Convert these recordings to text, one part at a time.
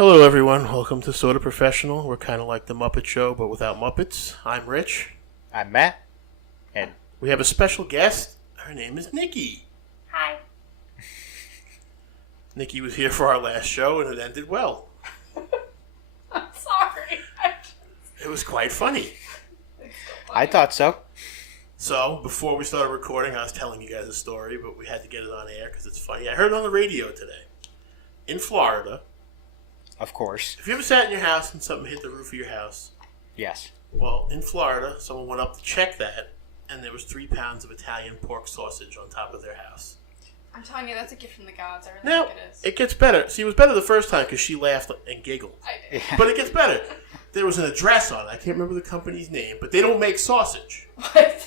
Hello, everyone. Welcome to Sorta Professional. We're kind of like the Muppet Show, but without Muppets. I'm Rich. I'm Matt. And we have a special guest. Her name is Nicky. Hi. Nicky was here for our last show, and it ended well. I'm sorry. It was quite funny. I thought so. So, before we started recording, I was telling you guys a story, but we had to get it on air because it's funny. I heard it on the radio today. In Florida. Of course. Have you ever sat in your house and something hit the roof of your house? Yes. Well, in Florida, someone went up to check that, and there was 3 pounds of Italian pork sausage on top of their house. I'm telling you, that's a gift from the gods. I really Now, think it is. it gets better. See, it was better the first time because she laughed and giggled. I did. But it gets better. There was an address on it. I can't remember the company's name, but they don't make sausage. What?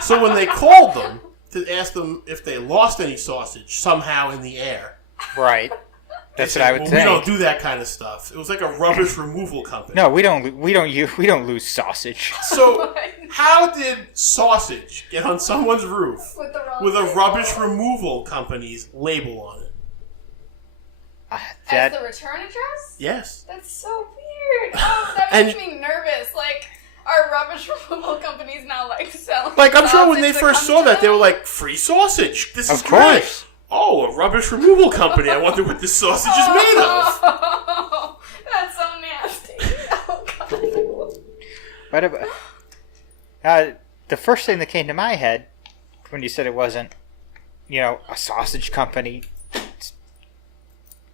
So when they called them to ask them if they lost any sausage somehow in the air, Right. That's they what said, I would well, think. we don't do that kind of stuff. It was like a rubbish removal company. No, we don't lose sausage. So how did sausage get on someone's roof with a rubbish removal company's label on it? As the return address? Yes. That's so weird. Oh, that makes me nervous. Like, our rubbish removal company's now, selling Like, I'm sure when they sausage first saw comes that, to they them. were like, free sausage. This is Of great. course. Oh, a rubbish removal company. I wonder what this sausage is made of. Oh, that's so nasty. Oh, God. But the first thing that came to my head when you said it wasn't, a sausage company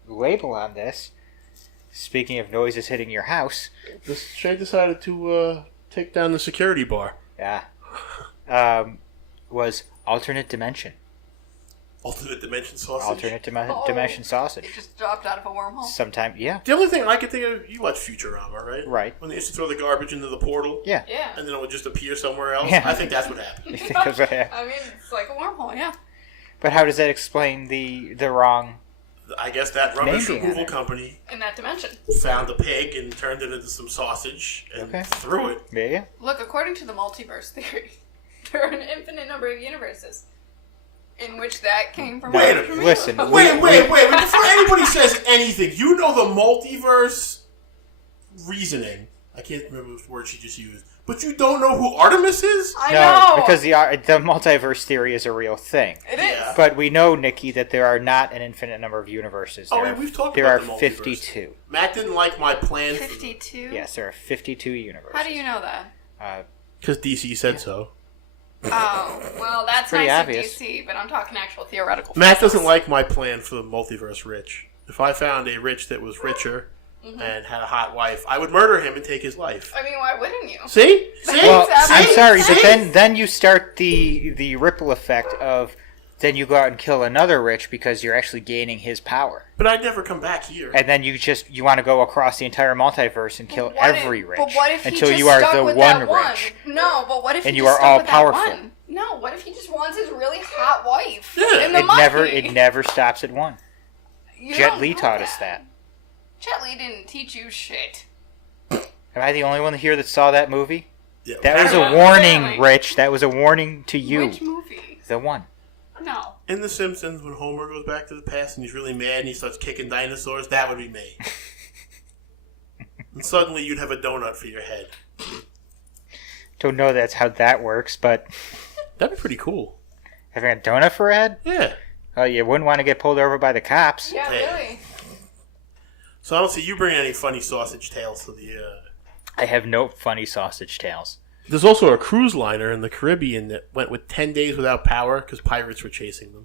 label on this, speaking of noises hitting your house. Shay decided to take down the security bar. Yeah. Was alternate dimension. Alternate dimension sausage. Alternate dimension sausage. It just dropped out of a wormhole. Sometime, yeah. The only thing I could think of, you watch Futurama, right? Right. When they used to throw the garbage into the portal. Yeah. Yeah. And then it would just appear somewhere else. Yeah. I think that's what happened. That's what happened. I mean, it's like a wormhole, yeah. But how does that explain the wrong... I guess that rubbish Maybe. removal company In that dimension. found a pig and turned it into some sausage and threw it. Yeah. Look, according to the multiverse theory, there are an infinite number of universes in which that came from. Wait a minute. Listen. Wait. Before anybody says anything, you know the multiverse reasoning. I can't remember which word she just used. But you don't know who Artemis is? I No, know! because the multiverse theory is a real thing. It is. Yeah. But we know, Nicky, that there are not an infinite number of universes. Oh, we've talked there about are the multiverse. 52. Matt didn't like my plan. 52? Yes, there are 52 universes. How do you know that? Because DC said so. Oh, well, that's Pretty nice obvious. of DC, but I'm talking actual theoretical Matt physics. doesn't like my plan for the multiverse Rich. If I found a Rich that was richer and had a hot wife, I would murder him and take his life. I mean, why wouldn't you? See? Well, I'm See? sorry, See? but then you start the ripple effect of then you go out and kill another rich because you're actually gaining his power. But I'd never come back here. And then you want to go across the entire multiverse and kill every rich But what if he until just you are stuck the with one that one? rich. No, but what if And he you just are stuck all with powerful. That one? No, what if he just wants his really hot wife? Yeah. In the It never stops at one. Jet Li taught us that. Jet Li didn't teach you shit. Am I the only one here that saw that movie? Yeah. That was a Yeah. warning, Really? Rich. That was a warning to you. Which movie? The one. No. In The Simpsons, when Homer goes back to the past and he's really mad and he starts kicking dinosaurs, that would be me. And suddenly you'd have a donut for your head. Don't know that's how that works, but That'd be pretty cool. having a donut for a head? Yeah. Oh, you wouldn't want to get pulled over by the cops. Yeah, Hey. really. So I don't see you bringing any funny sausage tales to the... I have no funny sausage tales. There's also a cruise liner in the Caribbean that went with 10 days without power because pirates were chasing them.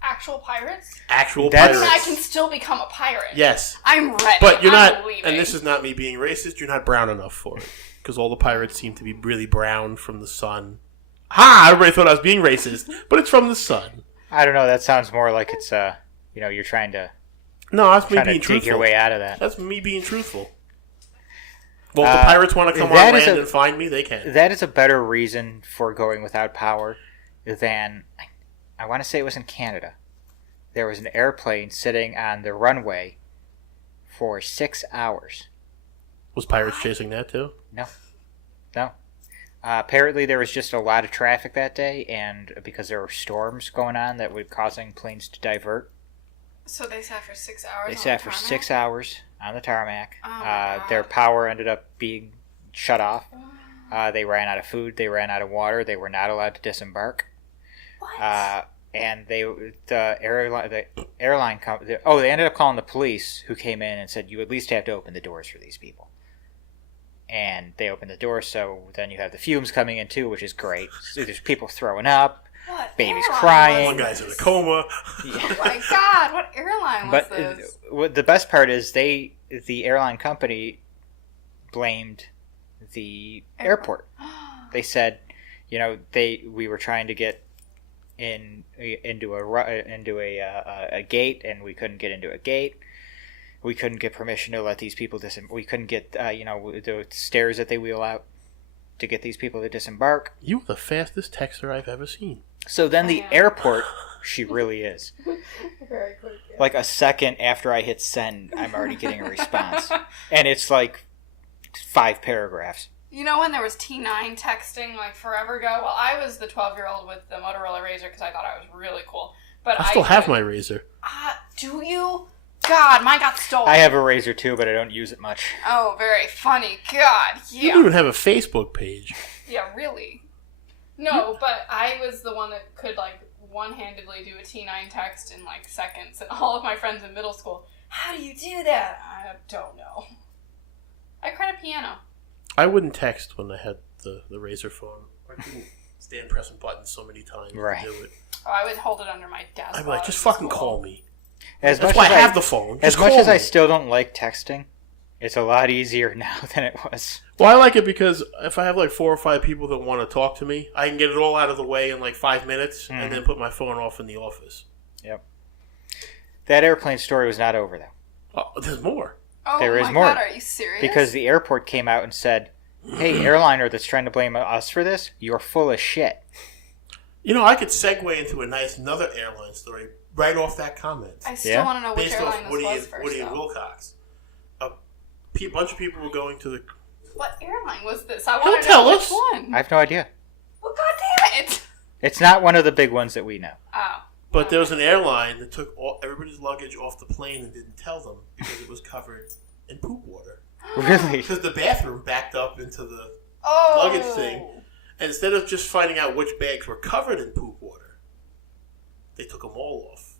Actual pirates? Actual That's- I pirates. can still become a pirate. Yes. I'm ready. But you're I'm not... leaving. And this is not me being racist. You're not brown enough for it. Because all the pirates seem to be really brown from the sun. Ha! Everybody thought I was being racist. But it's from the sun. I don't know. That sounds more like it's you're trying to No, that's me being take truthful. your way out of that. That's me being truthful. Well, if the pirates want to come on that is land and find me, they can. That is a better reason for going without power than I want to say it was in Canada. There was an airplane sitting on the runway for 6 hours. Was pirates chasing that too? No. Apparently there was just a lot of traffic that day, and because there were storms going on that were causing planes to divert. So they sat for 6 hours. They on sat the for tarmac? 6 hours on the tarmac. Oh my God. Their power ended up being shut off. They ran out of food. They ran out of water. They were not allowed to disembark. What? And they ended up calling the police, who came in and said, you at least have to open the doors for these people. And they opened the doors, so then you have the fumes coming in too, which is great. So there's people throwing up, What babies airline crying. One guy's in a coma. Oh my God! What airline was this? The best part is the airline company blamed the airport. They said, we were trying to get into a gate, and we couldn't get into a gate. We couldn't get permission to let these people we couldn't get the stairs that they wheel out to get these people to disembark. You are the fastest texter I've ever seen. So then the airport, she really is. Very quick. Yeah. Like a second after I hit send, I'm already getting a response, and it's like 5 paragraphs. You know when there was T9 texting like forever ago? Well, I was the 12-year-old with the Motorola Razr because I thought I was really cool. But I still have my Razr. Do you? God, mine got stolen. I have a Razr too, but I don't use it much. Oh, very funny. God, yeah. You don't even have a Facebook page. Yeah, really. No, but I was the one that could like one-handedly do a T9 text in like seconds, and all of my friends in middle school, how do you do that? I don't know. I cried a piano. I wouldn't text when I had the Razr phone. I couldn't stand pressing buttons so many times to do it. Oh, I would hold it under my desk. I'd be like, just fucking call me. That's why I have the phone. As much as I still don't like texting, it's a lot easier now than it was. Well, I like it because if I have like 4 or 5 people that want to talk to me, I can get it all out of the way in like 5 minutes and then put my phone off in the office. Yep. That airplane story was not over, though. Oh, there's more. Oh there is my more. God, are you serious? Because the airport came out and said, hey, airliner that's trying to blame us for this, you're full of shit. I could segue into another airline story right off that comment. I still want to know which Based airline off this was first, Woody and though. Wilcox. A bunch of people were going to the... What airline was this? I Don't want to tell know us. which one. I have no idea. Well, God damn it! It's not one of the big ones that we know. Oh. But there was an airline that took everybody's luggage off the plane and didn't tell them because it was covered in poop water. Really? Because the bathroom backed up into the Oh. luggage thing. And instead of just finding out which bags were covered in poop water, they took them all off.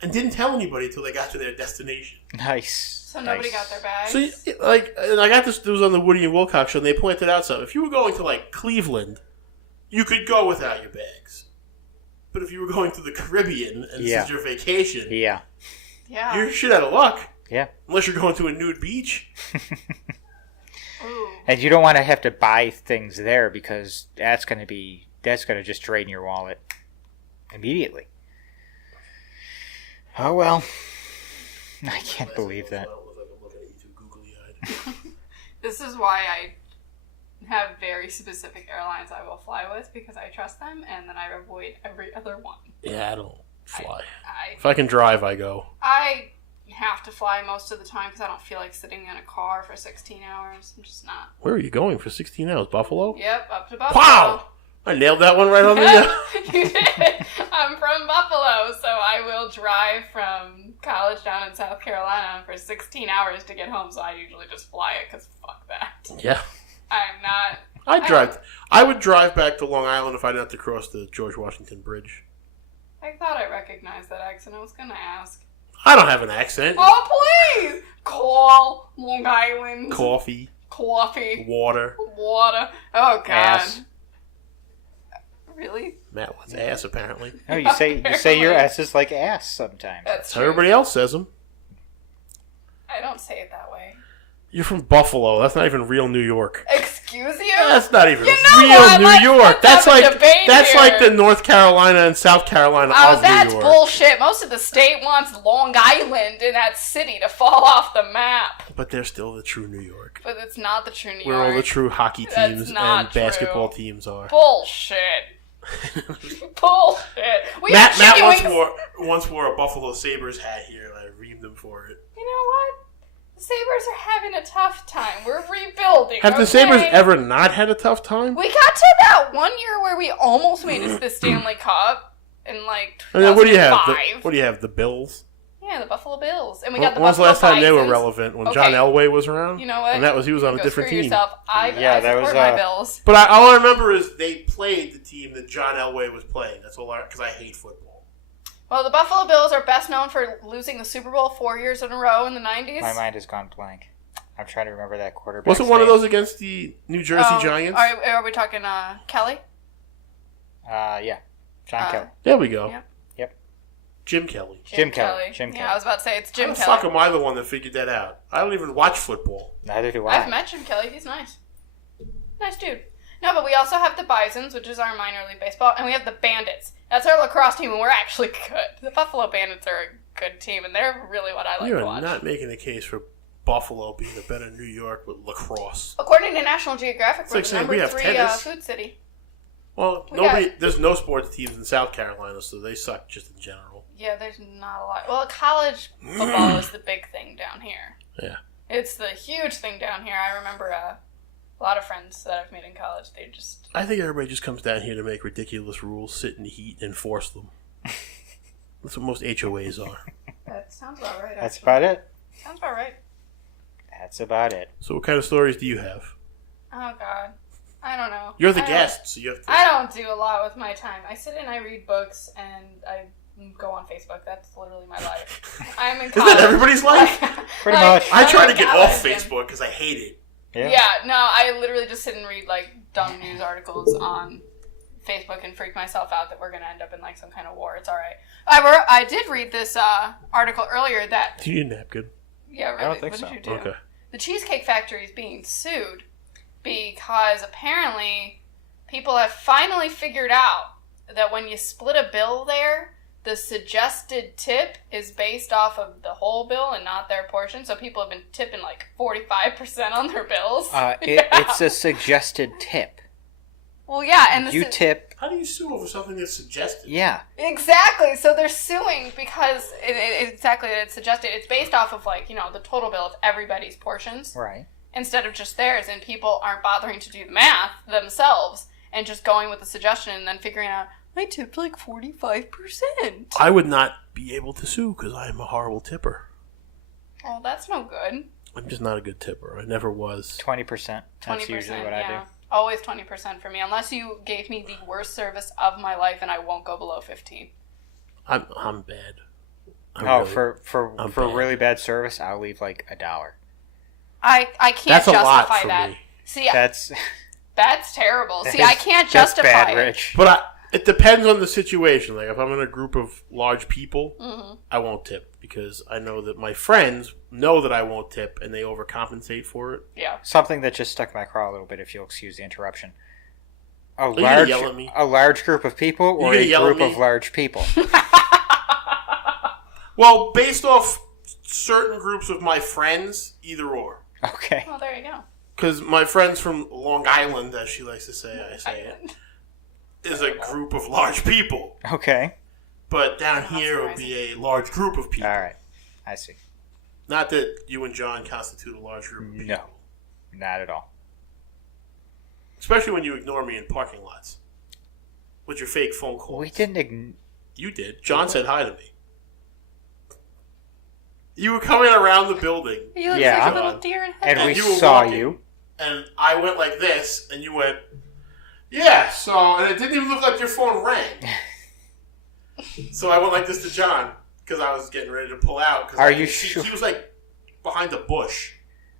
And didn't tell anybody until they got to their destination. Nice. So nobody got their bags? So, and I got this, it was on the Woody and Wilcox show, and they pointed out something. If you were going to, like, Cleveland, you could go without your bags. But if you were going to the Caribbean, and this is your vacation, Yeah. you're shit out of luck. Yeah. Unless you're going to a nude beach. Ooh. And you don't want to have to buy things there because that's going to just drain your wallet immediately. Oh well. I can't believe that. This is why I have very specific airlines I will fly with because I trust them, and then I avoid every other one. Yeah, I don't fly. I If I can drive, I go. I have to fly most of the time because I don't feel like sitting in a car for 16 hours. I'm just not. Where are you going for 16 hours? Buffalo? Yep, up to Buffalo. Wow! I nailed that one right on the... You did. I'm from Buffalo, so I will drive from college down in South Carolina for 16 hours to get home, so I usually just fly it because fuck that. Yeah. I'm not... I would drive back to Long Island if I didn't have to cross the George Washington Bridge. I thought I recognized that accent. I was going to ask. I don't have an accent. Oh, please! Call Long Island. Coffee. Water. Oh, God. Ass. Really? Matt wants ass, apparently. No, you say your ass is like ass sometimes. That's That's how true. everybody else says them. I don't say it that way. You're from Buffalo. That's not even real New York. Excuse you? That's not even You know real what? New Let's York. have a debate That's here. like the North Carolina and South Carolina of That's New York. bullshit. Most of the state wants Long Island in that city to fall off the map. But they're still the true New York. But it's not the true New Where York. all the true hockey That's teams not and true. basketball teams are. Bullshit. Bullshit. We Matt have chicken wings. once wore a Buffalo Sabres hat here, and I reamed him for it. You know what? The Sabres are having a tough time. We're rebuilding. Have the Sabres ever not had a tough time? We got to that one year where we almost made it to the Stanley Cup in like 2005. And then what do you have? The Bills? Yeah, Yeah, the Buffalo Bills. And we When got the was the Buffalo last time they were Bisons. relevant? When Okay. John Elway was around? You know what? And he was on a Go different screw team. yourself. I that support was, my Bills. But all I remember is they played the team that John Elway was playing. That's all because I hate football. Well, the Buffalo Bills are best known for losing the Super Bowl 4 years in a row in the 90s. My mind has gone blank. I'm trying to remember that quarterback. Wasn't one of those against the New Jersey Giants? Are we talking Kelly? Yeah. John Kelly. There we go. Yep. Jim Kelly. Jim Kelly. Yeah, I was about to say it's Jim How the Kelly. fuck am I the one that figured that out? I don't even watch football. Neither do I. I've met Jim Kelly. He's nice. Nice dude. No, but we also have the Bisons, which is our minor league baseball, and we have the Bandits. That's our lacrosse team, and we're actually good. The Buffalo Bandits are a good team, and they're really what I like You're to watch. not making a case for Buffalo being a better New York with lacrosse. According to National Geographic, It's we're like the saying number we have 3 tennis. food city. Well, We there's no sports teams in South Carolina, so they suck just in general. Yeah, there's not a lot. Well, college football is the big thing down here. Yeah. It's the huge thing down here. I remember a lot of friends that I've made in college. They just... I think everybody just comes down here to make ridiculous rules, sit in the heat, and enforce them. That's what most HOAs are. That sounds about right, That's actually. about it. Sounds about right. That's about it. So what kind of stories do you have? Oh, God. I don't know. You're the I don't- guest, so you have to... I don't do a lot with my time. I sit and I read books and I go on Facebook. That's literally my life. I'm in Isn't college. that everybody's life? Pretty much. I try I'm to in get college off and- Facebook because I hate it. Yeah, no, I literally just sit and read like dumb news articles on Facebook and freak myself out that we're gonna end up in like some kind of war. It's all right. I did read this article earlier that Do you need a napkin? yeah, really. I don't think what so. did you do? Okay. The Cheesecake Factory is being sued because apparently people have finally figured out that when you split a bill there, the suggested tip is based off of the whole bill and not their portion. So people have been tipping like 45% on their bills. It's a suggested tip. Well, yeah, and You tip. How do you sue over something that's suggested? Yeah. exactly. So they're suing because it's suggested. It's based off of like the total bill of everybody's portions Right. instead of just theirs, and people aren't bothering to do the math themselves and just going with the suggestion and then figuring out I tipped like 45%. I would not be able to sue because I am a horrible tipper. Well, that's no good. I'm just not a good tipper. I never was. 20%. 20%. That's usually what I do. Always 20% for me, unless you gave me the worst service of my life, and I won't go below 15. I'm bad. For bad. really bad service, I'll leave like $1. I can't That's a lot justify for that. me. See, That's that's terrible. See, I can't that's justify bad, it. Rich. But it depends on the situation. Like if I'm in a group of large people, Mm-hmm. I won't tip because I know that my friends know that I won't tip and they overcompensate for it. Yeah. Something that just stuck in my craw a little bit, if you'll excuse the interruption. you gonna yell at me? A large group of people or gonna a yell at group me? of large people? Well, based off certain groups of my friends, either or. Okay. Well, there you go. Because my friends from Long Island, as she likes to say, is a group of large people. Okay. But down here would be a large group of people. All right. I see. Not that you and John constitute a large group of people. No. Not at all. Especially when you ignore me in parking lots. With your fake phone calls. We didn't. You did. John said hi to me. You were coming around the building. You look Yeah. like a little deer in And headlights. we you were saw walking. you. And I went like this, and you went, yeah, so, and it didn't even look like your phone rang. So I went like this to John, because I was getting ready to pull out. Are you sure? He was like behind a bush.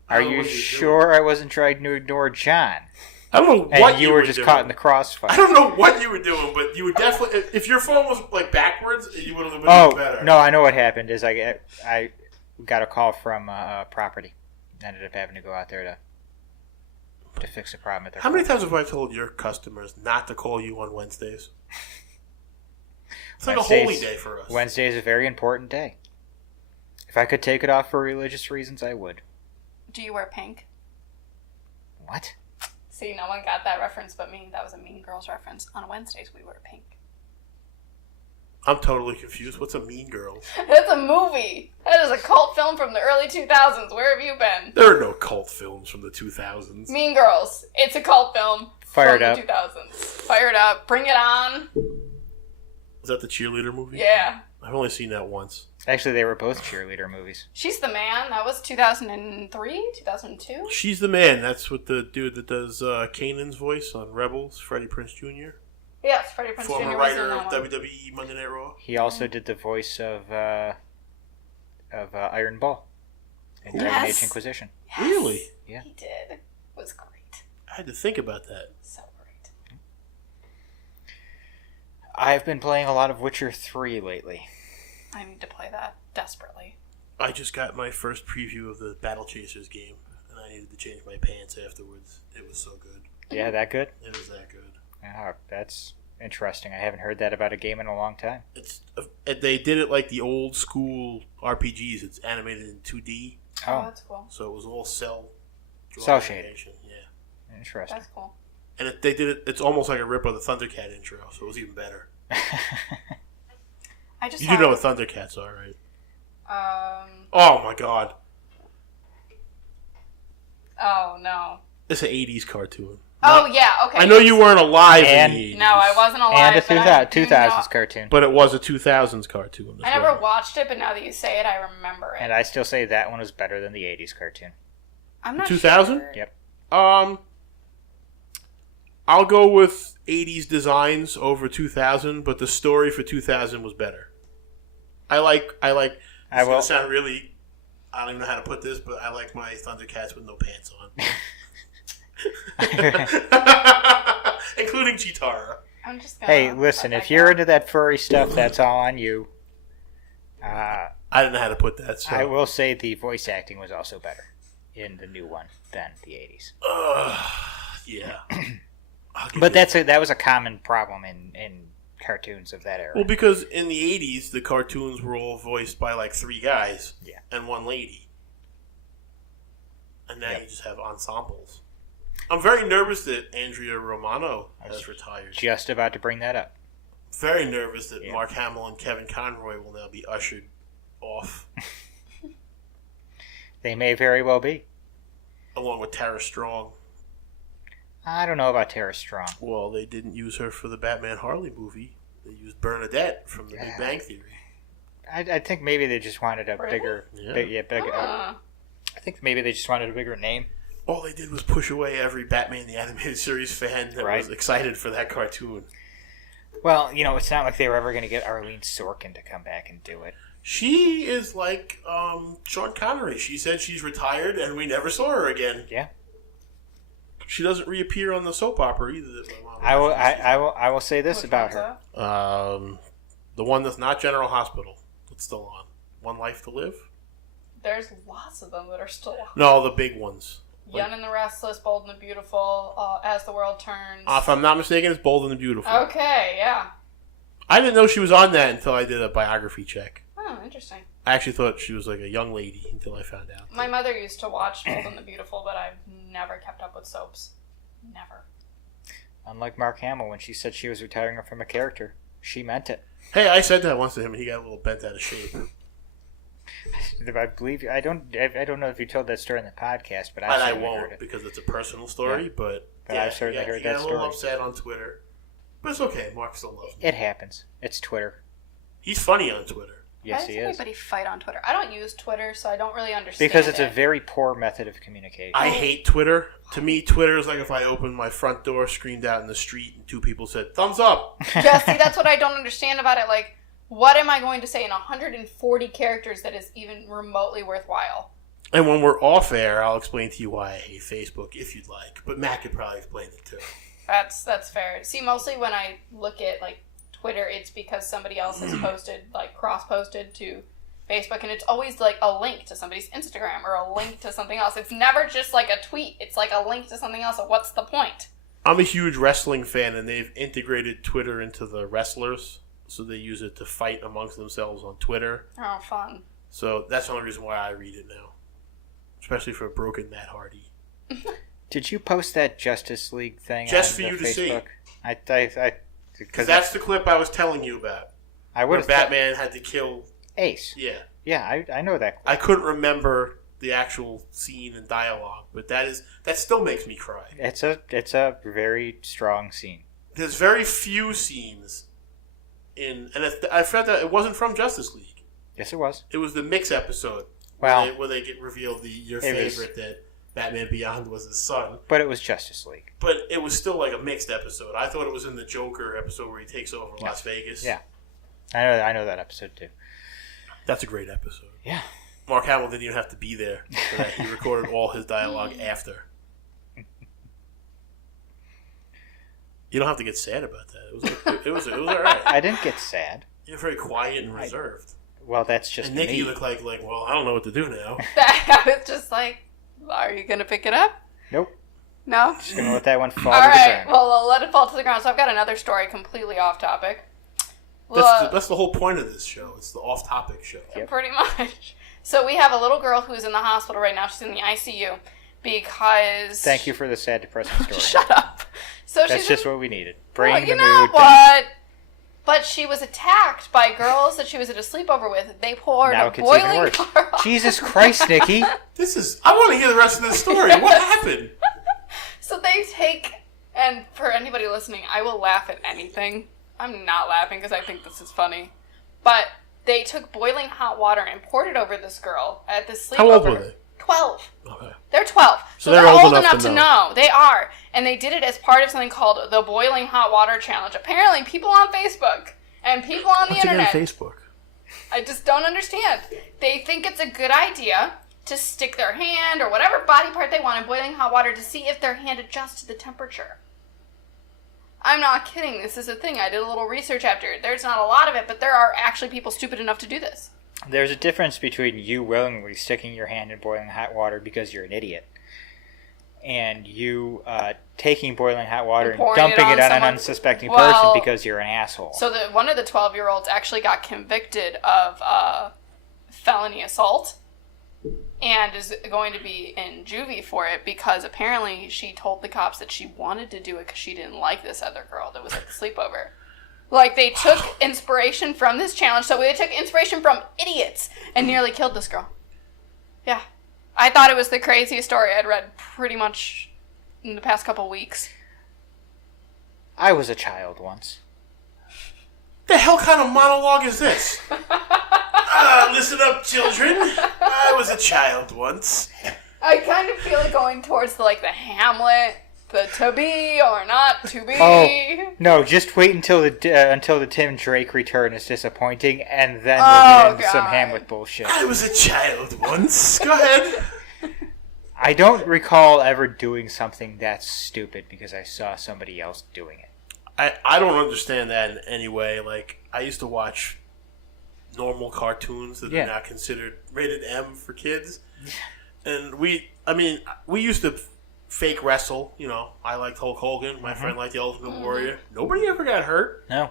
I Are don't know you what he was sure I wasn't trying to ignore John? doing. I don't know And what you were just doing. caught in the I crossfire. don't know what you were doing, but you were definitely, if your phone was like backwards, you would have been Oh, better. no, I know what happened is I got a call from property. Ended up having to go out there to fix a problem at their How many phone. times have I told your customers not to call you on Wednesdays? It's like Wednesdays- a holy day for us. Wednesday is a very important day. If I could take it off for religious reasons, I would. Do you wear pink? What? See, no one got that reference but me. That was a Mean Girls reference. On Wednesdays, we wear pink. I'm totally confused. What's a Mean Girls? That's a movie. That is a cult film from the early 2000s. Where have you been? There are no cult films from the 2000s. Mean Girls. It's a cult film Fired from Up. the 2000s. Fired Up. Bring it on. Is that the cheerleader movie? Yeah. I've only seen that once. Actually, they were both cheerleader movies. She's the Man. That was 2003, 2002. She's the Man. That's what the dude that does Kanan's voice on Rebels, Freddie Prinze Jr. Yes, Freddie Prinze Jr. Former was in writer that of one. WWE Monday Night Raw. He also did the voice of Iron Ball in Dragon Age Inquisition. Yes, Really? Yeah. He did. It was great. I had to think about that. So great. I've been playing a lot of Witcher 3 lately. I need to play that desperately. I just got my first preview of the Battle Chasers game, and I needed to change my pants afterwards. It was so good. Yeah, that good? It was that good. Oh, that's interesting. I haven't heard that about a game in a long time. They did it like the old school RPGs. It's animated in 2D, Oh, that's cool. so it was all cell shaded. animation. Yeah, Interesting. That's cool. and they did it. It's almost like a rip of the Thundercat intro, so it was even better. I just You do know what Thundercats are, right? Oh my god, Oh no. it's an '80s cartoon. Oh yeah. Okay. I know you weren't alive And- in the '80s. No, I wasn't alive. And a but I do 2000s not- cartoon. But it was a 2000s cartoon. I never watched it, but now that you say it, I remember it. And I still say that one was better than the 80s cartoon. I'm not 2000? sure. Yep. I'll go with 80s designs over 2000, but the story for 2000 was better. I like. It's gonna sound really. I don't even know how to put this, but I like my Thundercats with no pants on, including Chitara. I'm just gonna Hey, listen, let if that you're go. into that furry stuff, that's all on you. I didn't know how to put that. So I will say the voice acting was also better in the new one than the 80s. Yeah. But that was a common problem in cartoons of that era. Well, because in the 80s, the cartoons were all voiced by like 3 guys and 1 lady. And now you just have ensembles. I'm very nervous that Andrea Romano has retired. Just about to bring that up. Very nervous that Mark Hamill and Kevin Conroy will now be ushered off, They may very well be. along with Tara Strong. I don't know about Tara Strong. Well, they didn't use her for the Batman Harley movie. They used Bernadette from The Big Bang Theory. I think maybe they just wanted a bigger... Yeah. Bigger. I think maybe they just wanted a bigger name. All they did was push away every Batman the Animated Series fan that was excited for that cartoon. Well, it's not like they were ever going to get Arlene Sorkin to come back and do it. She is like Sean Connery. She said she's retired and we never saw her again. Yeah. She doesn't reappear on the soap opera either. That my mom I will say this Which about one's her. that? The one that's not General Hospital. It's still on. One Life to Live? There's lots of them that are still on. No, the big ones. Young and the Restless, Bold and the Beautiful, As the World Turns. If I'm not mistaken, it's Bold and the Beautiful. Okay, yeah. I didn't know she was on that until I did a biography check. Oh, interesting. I actually thought she was like a young lady until I found out. My mother used to watch Bold and the Beautiful, but I've never kept up with soaps. Never. Unlike Mark Hamill, when she said she was retiring from a character, she meant it. Hey, I said that once to him and he got a little bent out of shape. I believe you. I don't know if you told that story in the podcast, but And I certainly heard won't it. because it's a personal story, Yeah. but I've certainly heard he that got a little story. upset on Twitter. But it's okay, Mark still loves me. It happens. It's Twitter. He's funny on Twitter. Yes, Why he does is. anybody fight on Twitter? I don't use Twitter, so I don't really understand Because it's a it. very poor method of communication. I hate Twitter. To me, Twitter is like if I opened my front door, screamed out in the street, and 2 people said, thumbs up. Yeah, see, that's what I don't understand about it. Like, what am I going to say in 140 characters that is even remotely worthwhile? And when we're off air, I'll explain to you why I hate Facebook, if you'd like. But Matt could probably explain it too. That's fair. See, mostly when I look at, like, Twitter, it's because somebody else has posted, like, cross-posted to Facebook, and it's always, like, a link to somebody's Instagram or a link to something else. It's never just, like, a tweet. It's, like, a link to something else. So what's the point? I'm a huge wrestling fan, and they've integrated Twitter into the wrestlers, so they use it to fight amongst themselves on Twitter. Oh, fun. So that's the only reason why I read it now. Especially for broken Matt Hardy. Did you post that Justice League thing Just on for the you to see. Facebook? Because that's the clip I was telling you about. I Where would have Batman had to kill... Ace. Yeah. Yeah, I know that. I couldn't remember the actual scene and dialogue, but that still makes me cry. It's a very strong scene. There's very few scenes I found that it wasn't from Justice League. Yes, it was. It was the mix episode. Well, where they get revealed your favorite that Batman Beyond was his son. But it was Justice League. But it was still like a mixed episode. I thought it was in the Joker episode where he takes over Las Vegas. Yeah. I know that episode too. That's a great episode. Yeah. Mark Hamill didn't even have to be there for that. He recorded all his dialogue after. You don't have to get sad about that. It was all right. I didn't get sad. You're very quiet and reserved. Well, that's just and Nicky me. looked like, well, I don't know what to do now. I was just like, are you going to pick it up? Nope. No? Just going to let that one fall All to the right, ground. well, I'll let it fall to the ground. So I've got another story completely off topic. That's the whole point of this show. It's the off-topic show. Yep. Pretty much. So we have a little girl who's in the hospital right now. She's in the ICU because... Thank you for the sad, depressing story. Shut up. So That's just what we needed. Bring well, the you mood know down. what? But she was attacked by girls that she was at a sleepover with. They poured Now a it gets even boiling worse. water. Jesus Christ, Nicky. I want to hear the rest of the story. What happened? So they take, and for anybody listening, I will laugh at anything. I'm not laughing because I think this is funny. But they took boiling hot water and poured it over this girl at this sleepover. How old were they? 12. Okay. They're 12. So they're old enough to know. They are. And they did it as part of something called the Boiling Hot Water Challenge. Apparently, people on Facebook and people on the internet. Facebook? I just don't understand. They think it's a good idea to stick their hand or whatever body part they want in boiling hot water to see if their hand adjusts to the temperature. I'm not kidding. This is a thing. I did a little research after. There's not a lot of it, but there are actually people stupid enough to do this. There's a difference between you willingly sticking your hand in boiling hot water because you're an idiot, and you taking boiling hot water and dumping it on an unsuspecting person because you're an asshole. So one of the 12-year-olds actually got convicted of felony assault and is going to be in juvie for it because apparently she told the cops that she wanted to do it because she didn't like this other girl that was at the sleepover. Like, they took inspiration from this challenge, so they took inspiration from idiots and nearly killed this girl. Yeah. I thought it was the craziest story I'd read pretty much in the past couple weeks. I was a child once. The hell kind of monologue is this? Listen up, children. I was a child once. I kind of feel it going towards the Hamlet, the to be or not to be. Oh, no, just wait until the Tim Drake return is disappointing, and then we'll get into some Hamlet bullshit. I was a child once. Go ahead. I don't recall ever doing something that stupid because I saw somebody else doing it. I don't understand that in any way. Like, I used to watch normal cartoons that are not considered rated M for kids. And we used to fake wrestle. You know, I liked Hulk Hogan. My friend liked the Ultimate Warrior. Nobody ever got hurt. No.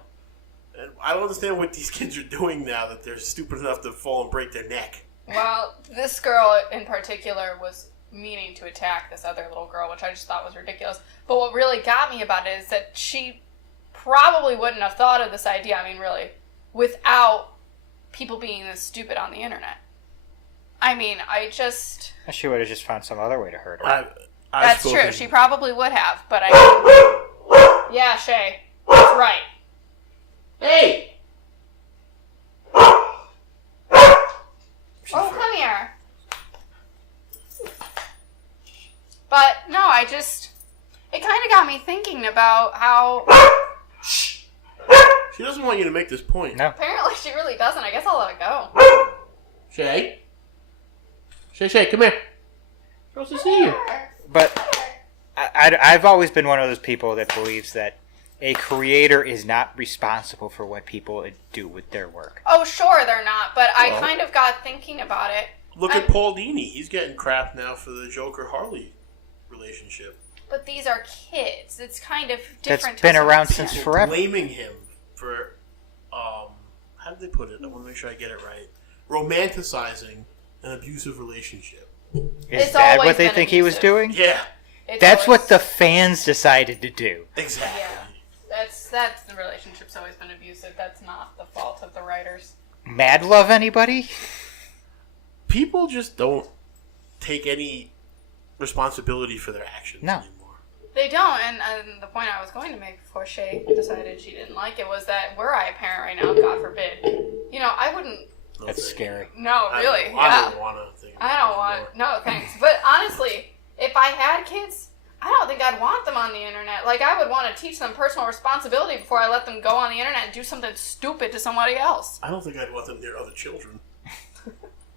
And I don't understand what these kids are doing now that they're stupid enough to fall and break their neck. Well, this girl in particular was meaning to attack this other little girl, which I just thought was ridiculous. But what really got me about it is that she probably wouldn't have thought of this idea, I mean, really, without people being this stupid on the internet. I mean, She would have just found some other way to hurt her. That's true. She probably would have, but I mean... Yeah, Shay. That's right. Hey! Oh, come here. But, no, it kind of got me thinking about how... She doesn't want you to make this point. No. Apparently she really doesn't. I guess I'll let it go. Shay? Shay, come here. Supposed to see you. But I've always been one of those people that believes that a creator is not responsible for what people do with their work. Oh, sure, they're not, but I kind of got thinking about it. Look at Paul Dini. He's getting crap now for the Joker-Harley relationship. But these are kids. It's kind of different. That's been around since forever. Blaming him for, how did they put it? I want to make sure I get it right. Romanticizing an abusive relationship. Is that what they think he was doing? Yeah. That's what the fans decided to do. Exactly. Yeah. That's the relationship's always been abusive. That's not the fault of the writers. Mad Love anybody? People just don't take any responsibility for their actions anymore. They don't, and the point I was going to make before Shay decided she didn't like it was that were I a parent right now, God forbid, I wouldn't That's scary. No, really. I don't want to think about I don't want. No, thanks. But honestly, if I had kids, I don't think I'd want them on the internet. Like, I would want to teach them personal responsibility before I let them go on the internet and do something stupid to somebody else. I don't think I'd want them near other children.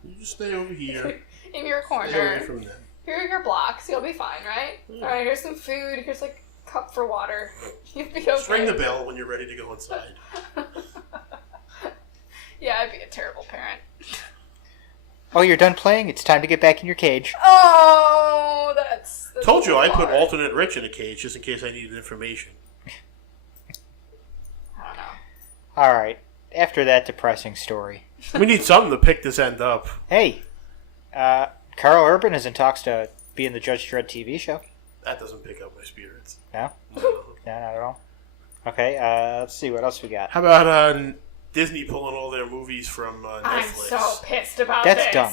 You just stay over here. In your corner. Stay away from them. Here are your blocks. You'll be fine, right? Yeah. All right, here's some food. Here's, like, a cup for water. You'll be okay. Just ring the bell when you're ready to go inside. Yeah, I'd be a terrible parent. Oh, you're done playing? It's time to get back in your cage. Oh, that's Told you I put hard. alternate Rich in a cage just in case I needed information. I don't know. Alright, after that depressing story. We need something to pick this end up. Hey, Carl Urban is in talks to be in the Judge Dredd TV show. That doesn't pick up my spirits. No? No. No, not at all. Okay, let's see, what else we got? How about Disney pulling all their movies from Netflix? I'm so pissed about That's this. dumb.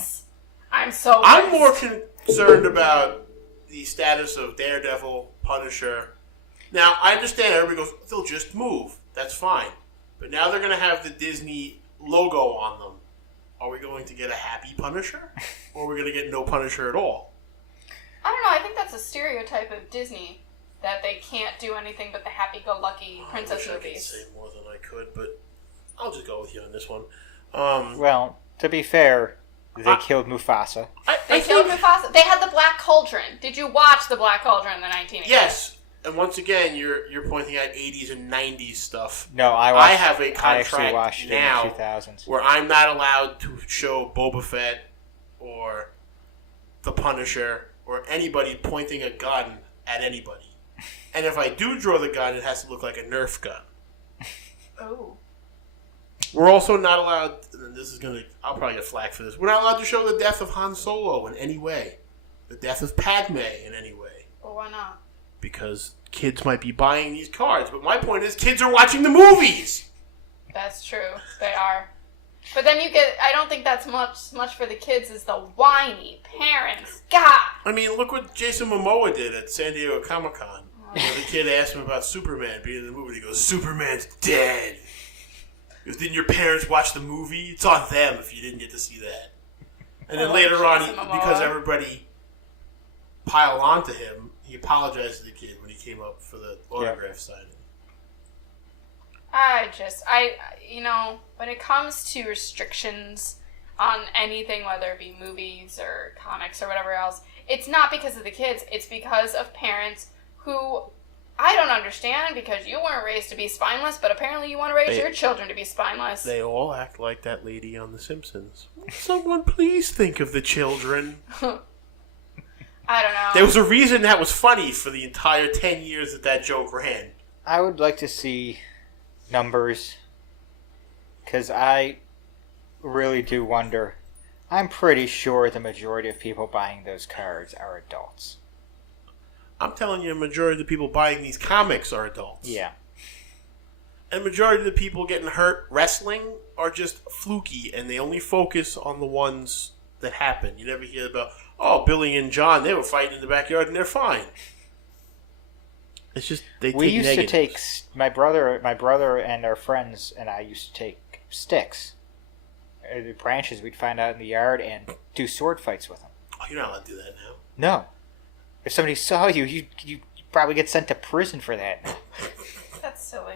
I'm so pissed. I'm more concerned about the status of Daredevil, Punisher. Now, I understand everybody goes, they'll just move. That's fine. But now they're going to have the Disney logo on them. Are we going to get a happy Punisher? Or are we going to get no Punisher at all? I don't know. I think that's a stereotype of Disney that they can't do anything but the happy-go-lucky princess I wish movies. I could say more than I could, but I'll just go with you on this one. Well, to be fair, they killed Mufasa. They killed Mufasa. They had the Black Cauldron. Did you watch the Black Cauldron in the 1980s? Yes. And once again, you're pointing at 80s and 90s stuff. No, I have a I actually contract watched now it in the 2000s. where I'm not allowed to show Boba Fett or the Punisher or anybody pointing a gun at anybody. And if I do draw the gun, it has to look like a Nerf gun. Oh. We're also not allowed, and this is going to, I'll probably get flack for this, we're not allowed to show the death of Han Solo in any way. The death of Padme in any way. Well, why not? Because kids might be buying these cards. But my point is, kids are watching the movies! That's true. They are. But then you get, I don't think that's much for the kids is the whiny parents. God! I mean, look what Jason Momoa did at San Diego Comic-Con. You know, the kid asked him about Superman being in the movie. He goes, Superman's dead. He goes, didn't your parents watch the movie? It's on them if you didn't get to see that. And then later on, because everybody piled onto him, he apologized to the kid when he came up for the autograph signing. When it comes to restrictions on anything, whether it be movies or comics or whatever else, it's not because of the kids. It's because of parents who I don't understand, because you weren't raised to be spineless, but apparently you want to raise your children to be spineless. They all act like that lady on The Simpsons. Someone please think of the children. I don't know. There was a reason that was funny for the entire 10 years that joke ran. I would like to see numbers, because I really do wonder. I'm pretty sure the majority of people buying those cards are adults. I'm telling you, a majority of the people buying these comics are adults. Yeah. And the majority of the people getting hurt wrestling are just fluky, and they only focus on the ones that happen. You never hear about, oh, Billy and John, they were fighting in the backyard and they're fine. It's just, We used to take, my brother and our friends and I used to take sticks, the branches we'd find out in the yard, and do sword fights with them. Oh, you're not allowed to do that now. No. If somebody saw you, you probably get sent to prison for that. That's silly.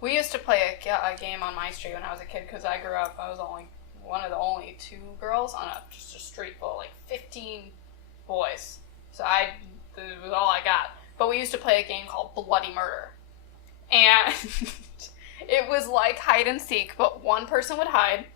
We used to play a game on my street when I was a kid, because I grew up, I was only one of the only two girls on just a street full of like 15 boys. So it was all I got. But we used to play a game called Bloody Murder. And it was like hide and seek, but one person would hide.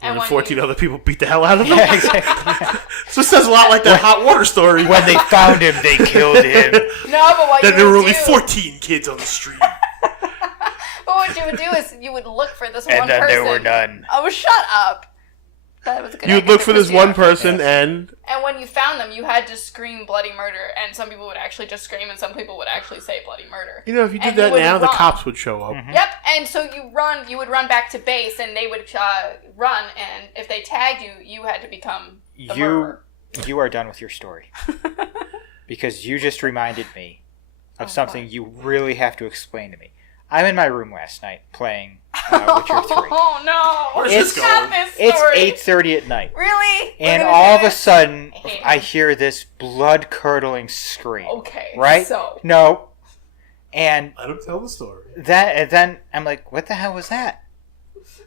And 14 other people beat the hell out of him. Yeah, exactly. So it says a lot like that hot water story. When they found him, they killed him. No, but what then you there would were only do, 14 kids on the street. But what you would do is you would look for this And one then person. there were none. Oh, shut up. That was a good You would idea look for this one person Yes. and... And when you found them, you had to scream bloody murder, and some people would actually just scream, and some people would actually say bloody murder. You know, if you did And that you would now, the run. cops would show up. Mhm. Yep, and so you would run back to base, and they would run, and if they tagged you, you had to become the murderer. You are done with your story. Because you just reminded me of something what? you really have to explain to me. I'm in my room last night playing Witcher 3. Oh no! Where's It's this going? This It's story. 8:30 at night. Really? And We're gonna all do of a this? sudden, I hate I him. hear this blood-curdling scream. Okay. Right? So. No. And Let him tell the story. then I'm like, what the hell was that?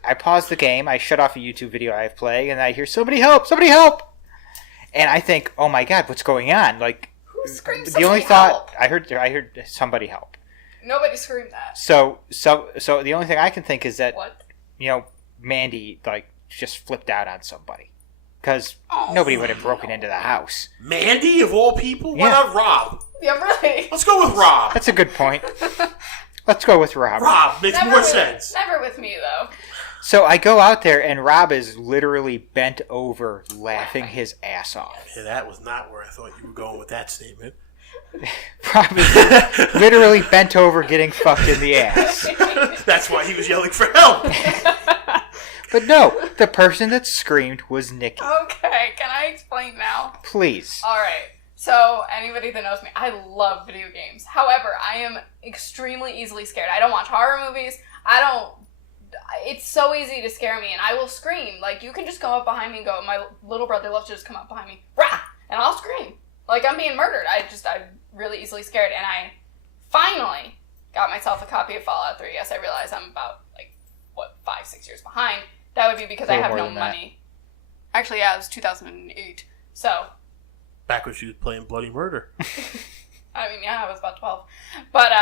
I paused the game, I shut off a YouTube video I have playing, and I hear, somebody help! Somebody help! And I think, oh my god, what's going on? Like, Who screamed the only somebody thought, help? I heard somebody help. Nobody screamed that. So the only thing I can think is that, What? Mandy, like, just flipped out on somebody. Because Oh, nobody would have broken into the house. Mandy, of all people? Why Yeah. not Rob? Yeah, really. Let's go with Rob. That's a good point. Let's go with Rob. Rob makes more sense. Never with me though. So I go out there, and Rob is literally bent over, laughing his ass off. Yeah, that was not where I thought you were going with that statement. Rob is literally bent over, getting fucked in the ass. That's why he was yelling for help. But no, the person that screamed was Nicky. Okay, can I explain now? Please. Alright, so anybody that knows me, I love video games. However, I am extremely easily scared. I don't watch horror movies. It's so easy to scare me, and I will scream. Like, you can just come up behind me and go, my little brother loves to just come up behind me, rah! And I'll scream. Like, I'm being murdered. I'm really easily scared, and I finally got myself a copy of Fallout 3. Yes, I realize I'm about, 5-6 years behind. That would be because I A little have more no than that. money. Actually, yeah, it was 2008. So, Back when she was playing Bloody Murder. I mean, yeah, I was about 12. But,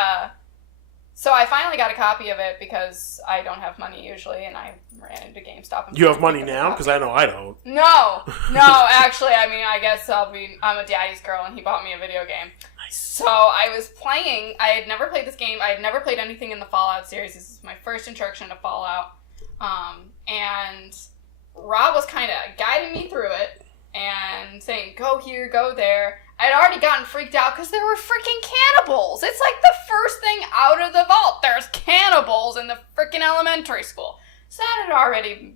so I finally got a copy of it because I don't have money usually, and I ran into GameStop. And You have money now? Because I know I don't. No, actually, I mean, I guess I'm a daddy's girl, and he bought me a video game. Nice. So I was playing, I had never played this game, I had never played anything in the Fallout series. This is my first introduction to Fallout. And Rob was kind of guiding me through it, and saying, go here, go there. I'd already gotten freaked out because there were freaking cannibals. It's like the first thing out of the vault. There's cannibals in the freaking elementary school. So that had already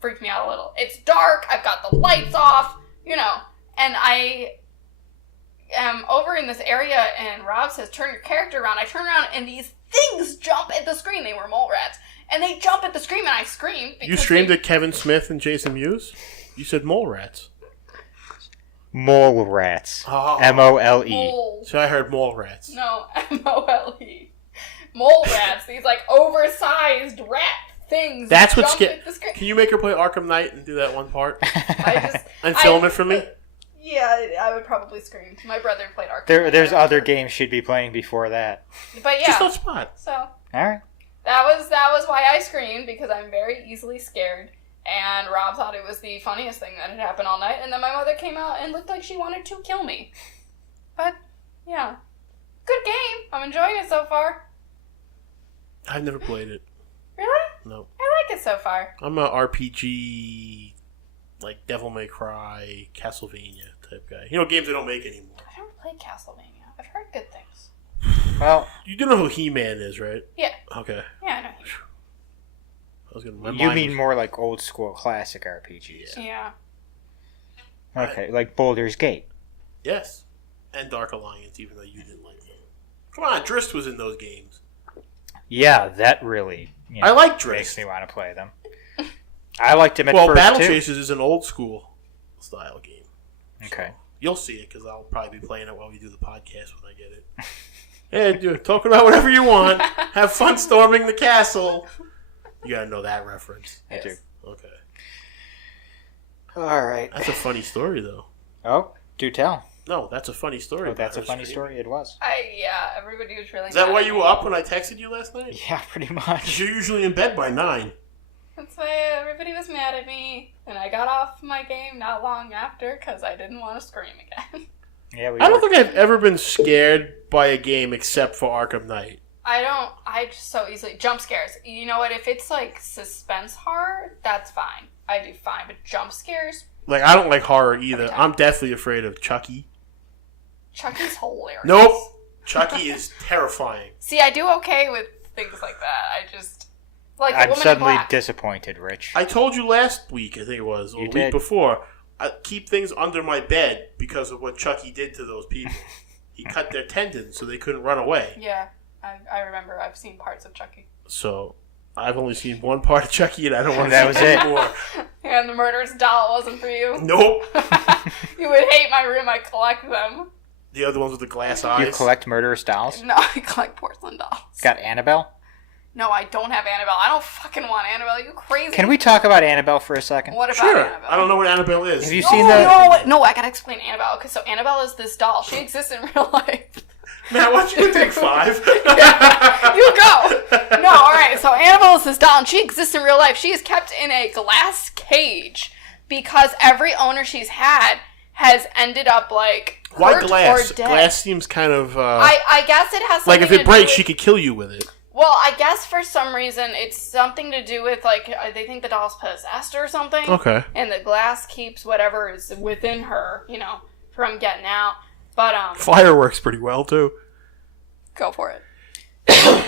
freaked me out a little. It's dark. I've got the lights off, and I am over in this area, and Rob says, turn your character around. I turn around, and these things jump at the screen. They were mole rats. And they jump at the screen, and I screamed. You screamed at Kevin Smith and Jason Mewes? You said mole rats. Mole rats. Oh. M-O-L-E. Mole. So I heard mole rats. No, M-O-L-E. Mole rats. These, oversized rat things. That's what jump scared. at the screen. Can you make her play Arkham Knight and do that one part? And I- film it for me? Yeah, I would probably scream. My brother played Arkham. There's Knight. other games she'd be playing before that. But yeah, Just on spot. so All right. that was why I screamed, because I'm very easily scared. And Rob thought it was the funniest thing that had happened all night. And then my mother came out and looked like she wanted to kill me. But, yeah. Good game. I'm enjoying it so far. I've never played it. Really? No. I like it so far. I'm a RPG, like Devil May Cry, Castlevania type guy. Games they don't make anymore. I haven't played Castlevania. I've heard good things. Well, You do know who He-Man is, right? Yeah. Okay. Yeah, I know. you mean more like old school classic RPGs. Yeah. Okay, like Baldur's Gate. Yes. And Dark Alliance, even though you didn't like them. Come on, Drist was in those games. Yeah, that really I like makes Drist. me want to play them. I liked him at Well, first, Battle too. Chasers is an old school style game. Okay. You'll see it, because I'll probably be playing it while we do the podcast when I get it. Yeah, dude, talk about whatever you want. Have fun storming the castle. You gotta know that reference. I do. Okay. All right. That's a funny story, though. Oh, do tell. No, that's a funny story. Oh, about that's a her funny screaming. story. It was. Everybody was really Is that mad why at you me. were up when I texted you last night? Yeah, pretty much. Oh, You're usually in bed by 9. That's why everybody was mad at me. And I got off my game not long after because I didn't want to scream again. Yeah, we I don't were- think I've ever been scared by a game except for Arkham Knight. I just so easily. Jump scares. You know what? If it's suspense horror, that's fine. I do fine. But jump scares, Like, I don't like horror either. Every time. I'm definitely afraid of Chucky. Chucky's hilarious. Nope. Chucky is terrifying. See, I do okay with things like that. I just. Like the I'm woman suddenly in black. disappointed, Rich. I told you last week, I think it was, or You the week did. before, I keep things under my bed because of what Chucky did to those people. He cut their tendons so they couldn't run away. Yeah, I remember. I've seen parts of Chucky. So, I've only seen one part of Chucky, and I don't want to That was see it. more. And the murderous doll wasn't for you? Nope. You would hate my room. I collect them. The other ones with the glass eyes. You collect murderous dolls? No, I collect porcelain dolls. Got Annabelle? No, I don't have Annabelle. I don't fucking want Annabelle. You crazy? Can we talk about Annabelle for a second? What about Sure. Annabelle? I don't know what Annabelle is. Have you seen the... No, I gotta explain Annabelle. Okay, so Annabelle is this doll. She exists in real life. Man, why don't you take 5? Yeah, you go. No, alright, so Annabelle is this doll, and she exists in real life. She is kept in a glass cage because every owner she's had has ended up, like, Why hurt glass? or dead. Glass seems kind of... I guess it has something like, if to it breaks, do she with, could kill you with it. well, I guess for some reason it's something to do with, like, they think the doll's possessed or something. Okay. And the glass keeps whatever is within her, from getting out. But, Fire works pretty well, too. go for it.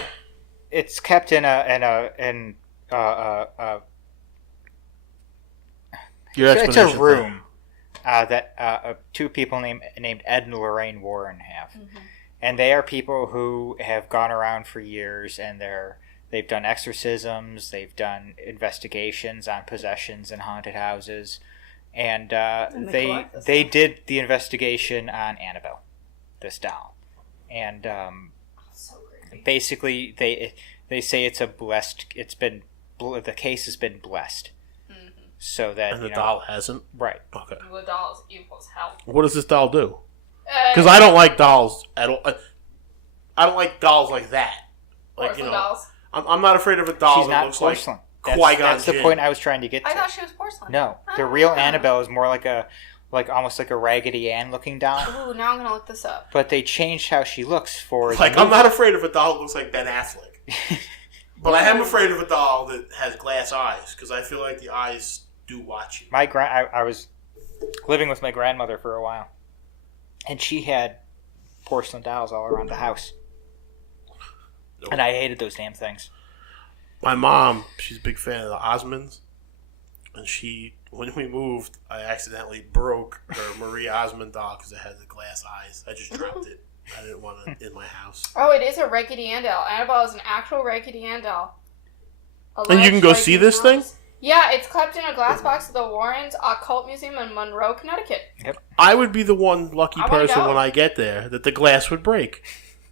It's kept in Your it's explanation. a room that two people named Ed and Lorraine Warren have. Mm-hmm. And they are people who have gone around for years, and they've done exorcisms, they've done investigations on possessions in haunted houses, and they did the investigation on Annabelle, this doll, and So creepy. basically they say the case has been blessed, so that And the doll hasn't? right. Okay. The doll is evil as hell. What does this doll do? Because I don't like dolls at all. I don't like dolls like that. Like, Porcelain dolls. I'm not afraid of a doll She's that not looks porcelain. like Qui-Gon That's the Jinn. point I was trying to get to. I thought she was porcelain. No, the Ah. real Annabelle is more like almost like a Raggedy Ann looking doll. Ooh, now I'm gonna look this up. But they changed how she looks for. the Like, I'm movie. not afraid of a doll that looks like Ben Affleck. But I am afraid of a doll that has glass eyes, because I feel like the eyes do watch you. I was living with my grandmother for a while, and she had porcelain dolls all around the house, and I hated those damn things. My mom, she's a big fan of the Osmonds, and when we moved, I accidentally broke her Marie Osmond doll because it had the glass eyes. I just dropped it. I didn't want it in my house. Oh, it is a Raggedy Ann doll. Annabelle is an actual Raggedy Ann doll. And you can go see this thing? Yeah, it's kept in a glass box at the Warrens Occult Museum in Monroe, Connecticut. I would be the one lucky I wanna person go. when I get there that the glass would break.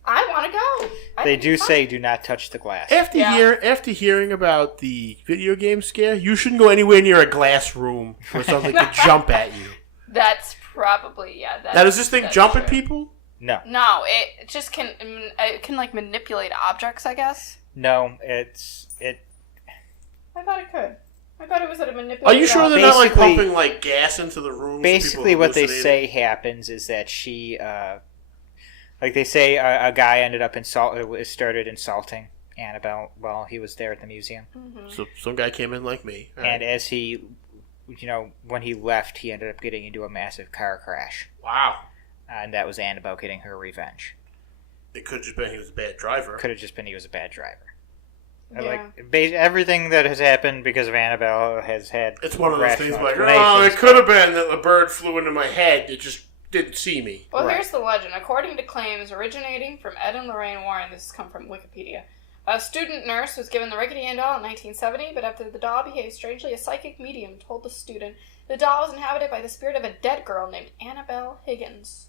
I want to go. I They think do it's fun. say do not touch the glass. After hearing about the video game scare, you shouldn't go anywhere near a glass room where something could jump at you. That's probably, yeah. Now, does this thing that's jump at true. people? No, it just can, like, manipulate objects, I guess. no, I thought it could. I thought it was a manipulated Are you sure they're object. not like Basically- pumping like gas into the room? so basically people what they hallucinate? say happens is that she like they say a guy ended up started insulting Annabelle while he was there at the museum, So some guy came in like me, all and right. as he when he left, he ended up getting into a massive car crash, Wow, and that was Annabelle getting her revenge. it could have just been he was a bad driver. Could have just been he was a bad driver. Yeah. Everything that has happened because of Annabelle has had It's one of those things rational like, oh, explanations, it could have been that the bird flew into my head. It just didn't see me. Well, Right. here's the legend. According to claims originating from Ed and Lorraine Warren, this has come from Wikipedia. A student nurse was given the Raggedy Ann doll in 1970, but after the doll behaved strangely, a psychic medium told the student the doll was inhabited by the spirit of a dead girl named Annabelle Higgins.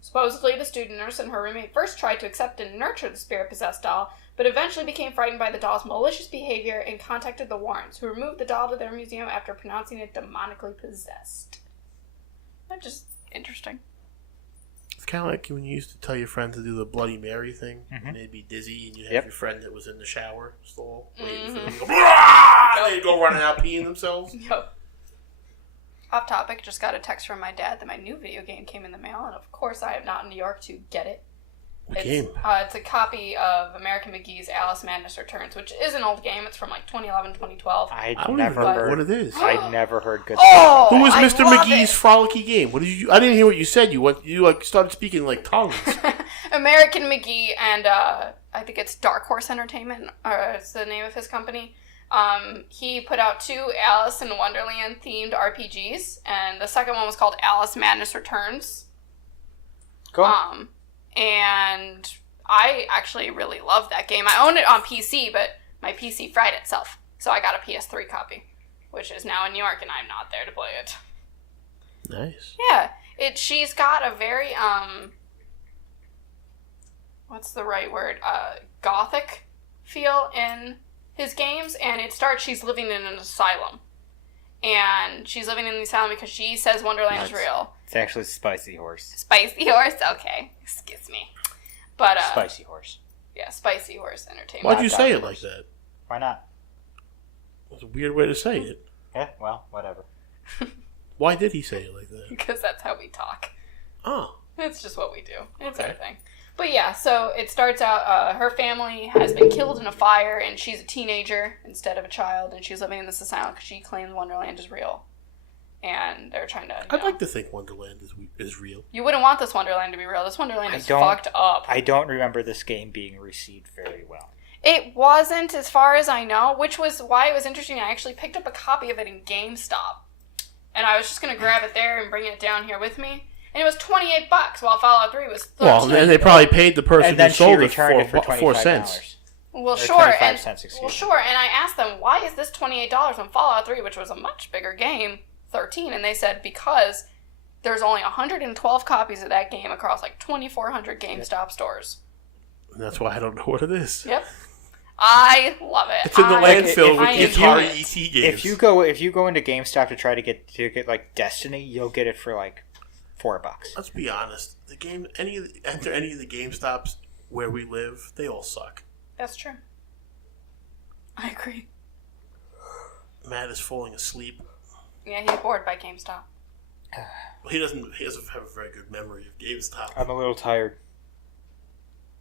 Supposedly, the student nurse and her roommate first tried to accept and nurture the spirit-possessed doll, but eventually became frightened by the doll's malicious behavior and contacted the Warrens, who removed the doll to their museum after pronouncing it demonically possessed. That's just interesting. It's kind of like when you used to tell your friend to do the Bloody Mary thing, Mhm. and they'd be dizzy, and you'd have Yep. your friend that was in the shower stall waiting for Mhm. them to go, "Blah!" and they'd go running out peeing themselves. Yep. Off topic, just got a text from my dad that my new video game came in the mail, and of course I am not in New York to get it. What game? It's a copy of American McGee's Alice Madness Returns, which is an old game. It's from like 2011, 2012. I I'd don't never even know heard. what it is. I'd never heard good. Oh! Who was I Mr. love McGee's it. frolicky game? What did you? I didn't hear what you said. You started speaking like tongues. American McGee and I think it's Dark Horse Entertainment, or it's the name of his company. He put out 2 Alice in Wonderland themed RPGs, and the second one was called Alice Madness Returns. Cool. And I actually really love that game. I own it on PC, but my PC fried itself. So I got a PS3 copy, which is now in New York, and I'm not there to play it. Nice. Yeah. She's got a very, what's the right word? Gothic feel in his games, and it starts, she's living in an asylum. And she's living in the asylum because she says Wonderland is real. It's actually Spicy Horse. Spicy Horse? Okay. Excuse me. But, Spicy Horse. Yeah, Spicy Horse Entertainment. Why'd you say it like that? Why not? It's a weird way to say it. Yeah, well, whatever. Why did he say it like that? Because that's how we talk. Oh. It's just what we do. It's Okay. our thing. But yeah, so it starts out, her family has been killed in a fire, and she's a teenager instead of a child, and she's living in this asylum because she claims Wonderland is real. And they're trying to, I'd like to think Wonderland is real. You wouldn't want this Wonderland to be real. This Wonderland is fucked up. I don't remember this game being received very well. It wasn't, as far as I know, which was why it was interesting. I actually picked up a copy of it in GameStop. And I was just going to grab it there and bring it down here with me. And it was $28, while Fallout 3 was $13. Well, then they probably paid the person who sold it returned it for $25. 4 cents. Well, Or sure. 25 cents, Well, sure. And I asked them, why is this $28 when Fallout 3, which was a much bigger game, $13? And they said, because there's only 112 copies of that game across like 2,400 GameStop stores. And that's why I don't know what it is. Yep. I love it. It's in the landfill I with enjoy Atari it. ET games. If you go into GameStop to try to get like Destiny, you'll get it for like $4. Let's be honest. Enter any of the GameStops where we live, they all suck. That's true. I agree. Matt is falling asleep. Yeah, he's bored by GameStop. Well, he doesn't have a very good memory of GameStop. I'm a little tired.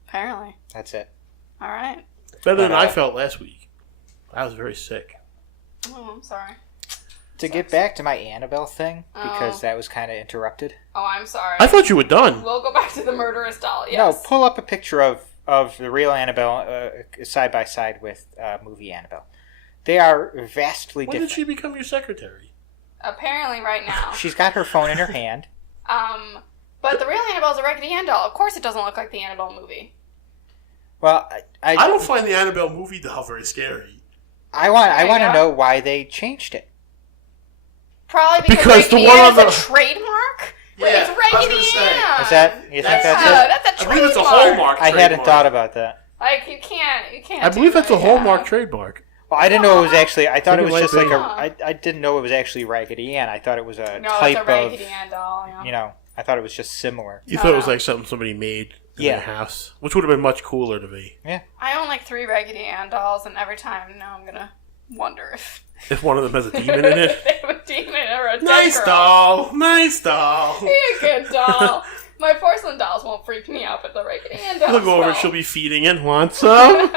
Apparently. That's it. All right. Better than I felt last week. I was very sick. Oh, I'm sorry. To get back to my Annabelle thing, because that was kind of interrupted. Oh, I'm sorry. I thought you were done. We'll go back to the murderous doll, yes. No, pull up a picture of the real Annabelle side by side with movie Annabelle. They are vastly When different. did she become your secretary? Apparently right now. She's got her phone in her hand. But the real Annabelle's a Raggedy Ann doll. Of course it doesn't look like the Annabelle movie. Well, I don't find the Annabelle movie doll very scary. I want to know why they changed it. Probably because the Raggedy one Ann on is a the- trademark? Yeah, It's I was Raggedy gonna say. Ann! Is that you think that's it? That's a I believe it's a trademark. Hallmark I trademark. hadn't thought about that. Like, you can't I believe do that's a that, Hallmark yeah. trademark. Well, I didn't know it was actually. I thought it was It just might like be. I didn't know it was actually Raggedy Ann. I thought it was a No, type it's a of. Raggedy Ann doll, yeah. You know, I thought it was just similar. You thought it was like something somebody made in Yeah. their house, which would have been much cooler to me. Yeah. I own like 3 Raggedy Ann dolls, and every time now I'm gonna wonder if If one of them has a demon in it. they have a demon or a dead Nice girl. doll! Nice doll! Be a good doll. My porcelain dolls won't freak me out, but the Raggedy Ann dolls Look over, will. she'll be feeding it. Want some?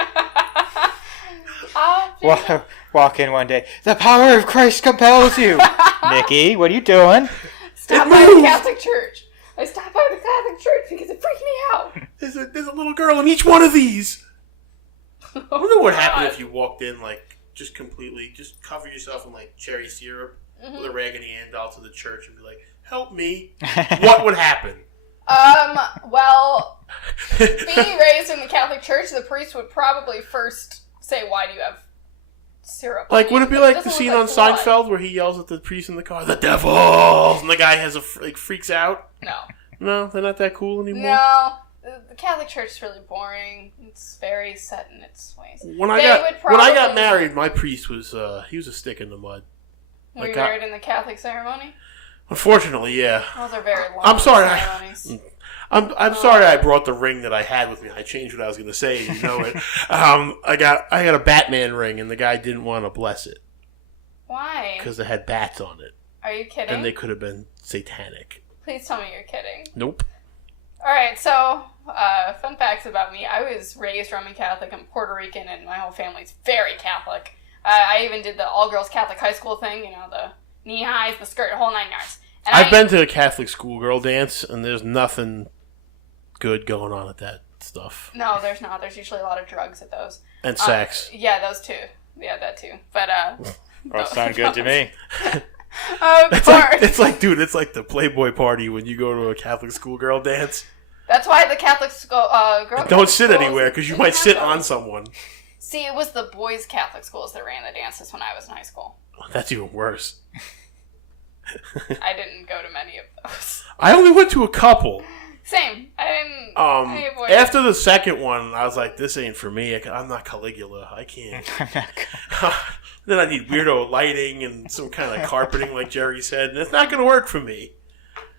Walk in one day. The power of Christ compels you. Nicky, what are you doing? Stop It by the moved. Catholic Church. I stopped by the Catholic Church because it freaked me out. There's a little girl in each one of these. I wonder what happened if you walked in, like, just cover yourself in, like, cherry syrup with a Raggedy Ann doll to the church and be like, help me. What would happen? Well, being raised in the Catholic Church, the priest would probably first say, why do you have syrup? Like, would it be like the doesn't scene look on like blood. Seinfeld where he yells at the priest in the car, the devil! And the guy has freaks out? No. No, they're not that cool anymore? No. The Catholic Church is really boring. It's very set in its ways. When I got married, my priest was, he was a stick in the mud. Were you married in the Catholic ceremony? Unfortunately, yeah. Those are very long I'm sorry. ceremonies. I'm sorry I brought the ring that I had with me. I changed what I was going to say. You know it. I got a Batman ring, and the guy didn't want to bless it Why? because it had bats on it, Are you kidding? and they could have been satanic. Please tell me you're kidding. Nope. Alright, so, fun facts about me. I was raised Roman Catholic. I'm Puerto Rican, and my whole family's very Catholic. I even did the all-girls Catholic high school thing, you know, the knee-highs, the skirt, the whole 9 yards. And I've been to a Catholic schoolgirl dance, and there's nothing good going on at that stuff. No, there's not. There's usually a lot of drugs at those. And sex. Yeah, those too. Yeah, that too. But, Both sound good to me. Of course. It's like the Playboy party when you go to a Catholic schoolgirl dance. That's why the Catholic girl Don't sit schools anywhere because you didn't might have sit those. on someone. See, it was the boys' Catholic schools that ran the dances when I was in high school. That's even worse. I didn't go to many of those. I only went to a couple. Same. I didn't. After the second one, I was like, "This ain't for me. I'm not Caligula. I can't." Then I need weirdo lighting and some kind of carpeting, like Jerry said, and it's not going to work for me.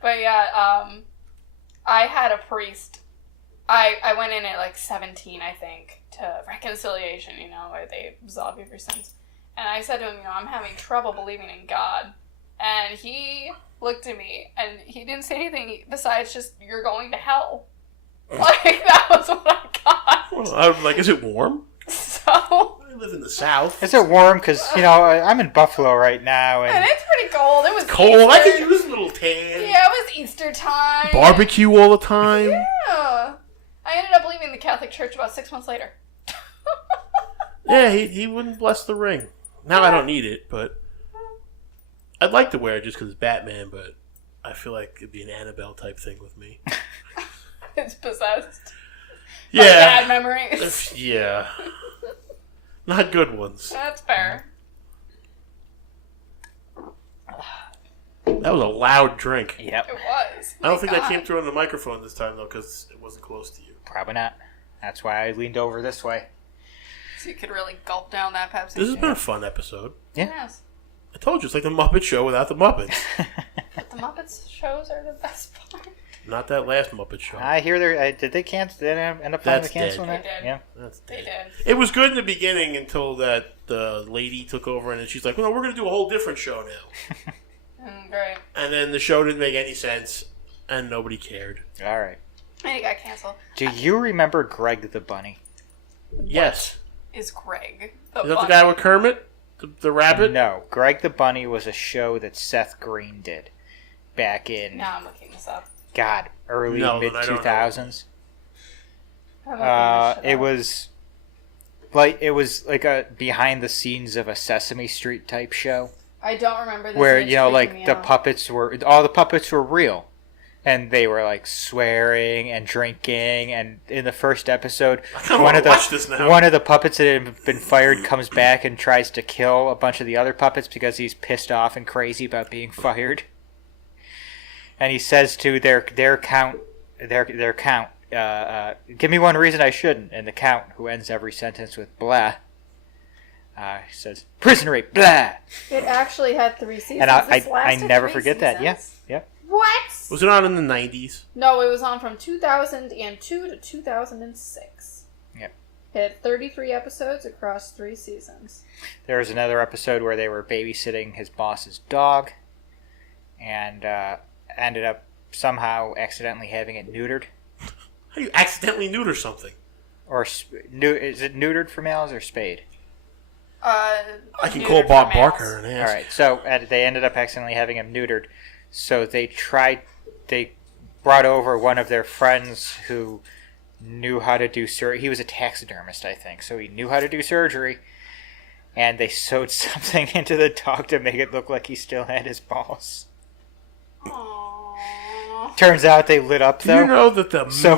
But yeah, I had a priest. I went in at like 17, I think, to reconciliation. Where they absolve you of your sins. And I said to him, I'm having trouble believing in God. And he looked at me, and he didn't say anything besides just, you're going to hell. Like, that was what I got. Well, I was like, is it warm? So... I live in the South. Is it warm? Because, I'm in Buffalo right now. And it's pretty cold. It was cold. Easter. I could use a little tan. Yeah, it was Easter time. Barbecue all the time. Yeah. I ended up leaving the Catholic Church about 6 months later. Yeah, he wouldn't bless the ring. Now I don't need it, but... I'd like to wear it just because it's Batman, but I feel like it'd be an Annabelle type thing with me. It's possessed. Yeah. By bad memories. Yeah. Not good ones. That's fair. That was a loud drink. Yep. It was. I don't think that came through on the microphone this time, though, because it wasn't close to you. Probably not. That's why I leaned over this way. So you could really gulp down that Pepsi. This has been a fun episode. Yeah. Yes. I told you, it's like the Muppet Show without the Muppets. But the Muppets shows are the best part. Not that last Muppet Show. I hear did they cancel? Did they end up having to cancel They that? did. Yeah. They did. It was good in the beginning until that the lady took over, and then she's like, well, no, we're going to do a whole different show now. Great. And then the show didn't make any sense, and nobody cared. All right. And it got canceled. Do you remember Greg the Bunny? Yes. Is Greg Is that the guy with Kermit? The rabbit? No. Greg the Bunny was a show that Seth Green did back in, Now I'm looking this up. God, early, mid-2000s. It was like a behind the scenes of a Sesame Street type show. I don't remember this. Where, all the puppets were real. And they were like swearing and drinking, and in the first episode, one of the puppets that had been fired comes back and tries to kill a bunch of the other puppets because he's pissed off and crazy about being fired. And he says to their count, give me one reason I shouldn't. And the count, who ends every sentence with blah, says prison rape, blah. It actually had 3 seasons. And I never forget that. Yeah. Yep. What? Was it on in the 90s? No, it was on from 2002 to 2006. Yep. It had 33 episodes across 3 seasons. There was another episode where they were babysitting his boss's dog and ended up somehow accidentally having it neutered. How do you accidentally neuter something? Or is it neutered for males or spayed? I can call Bob Barker and ask. All right, so they ended up accidentally having him neutered. So they brought over one of their friends who knew how to do surgery. He was a taxidermist, I think, so he knew how to do surgery. And they sewed something into the dog to make it look like he still had his balls. Aww. Turns out they lit up, though. Do you know that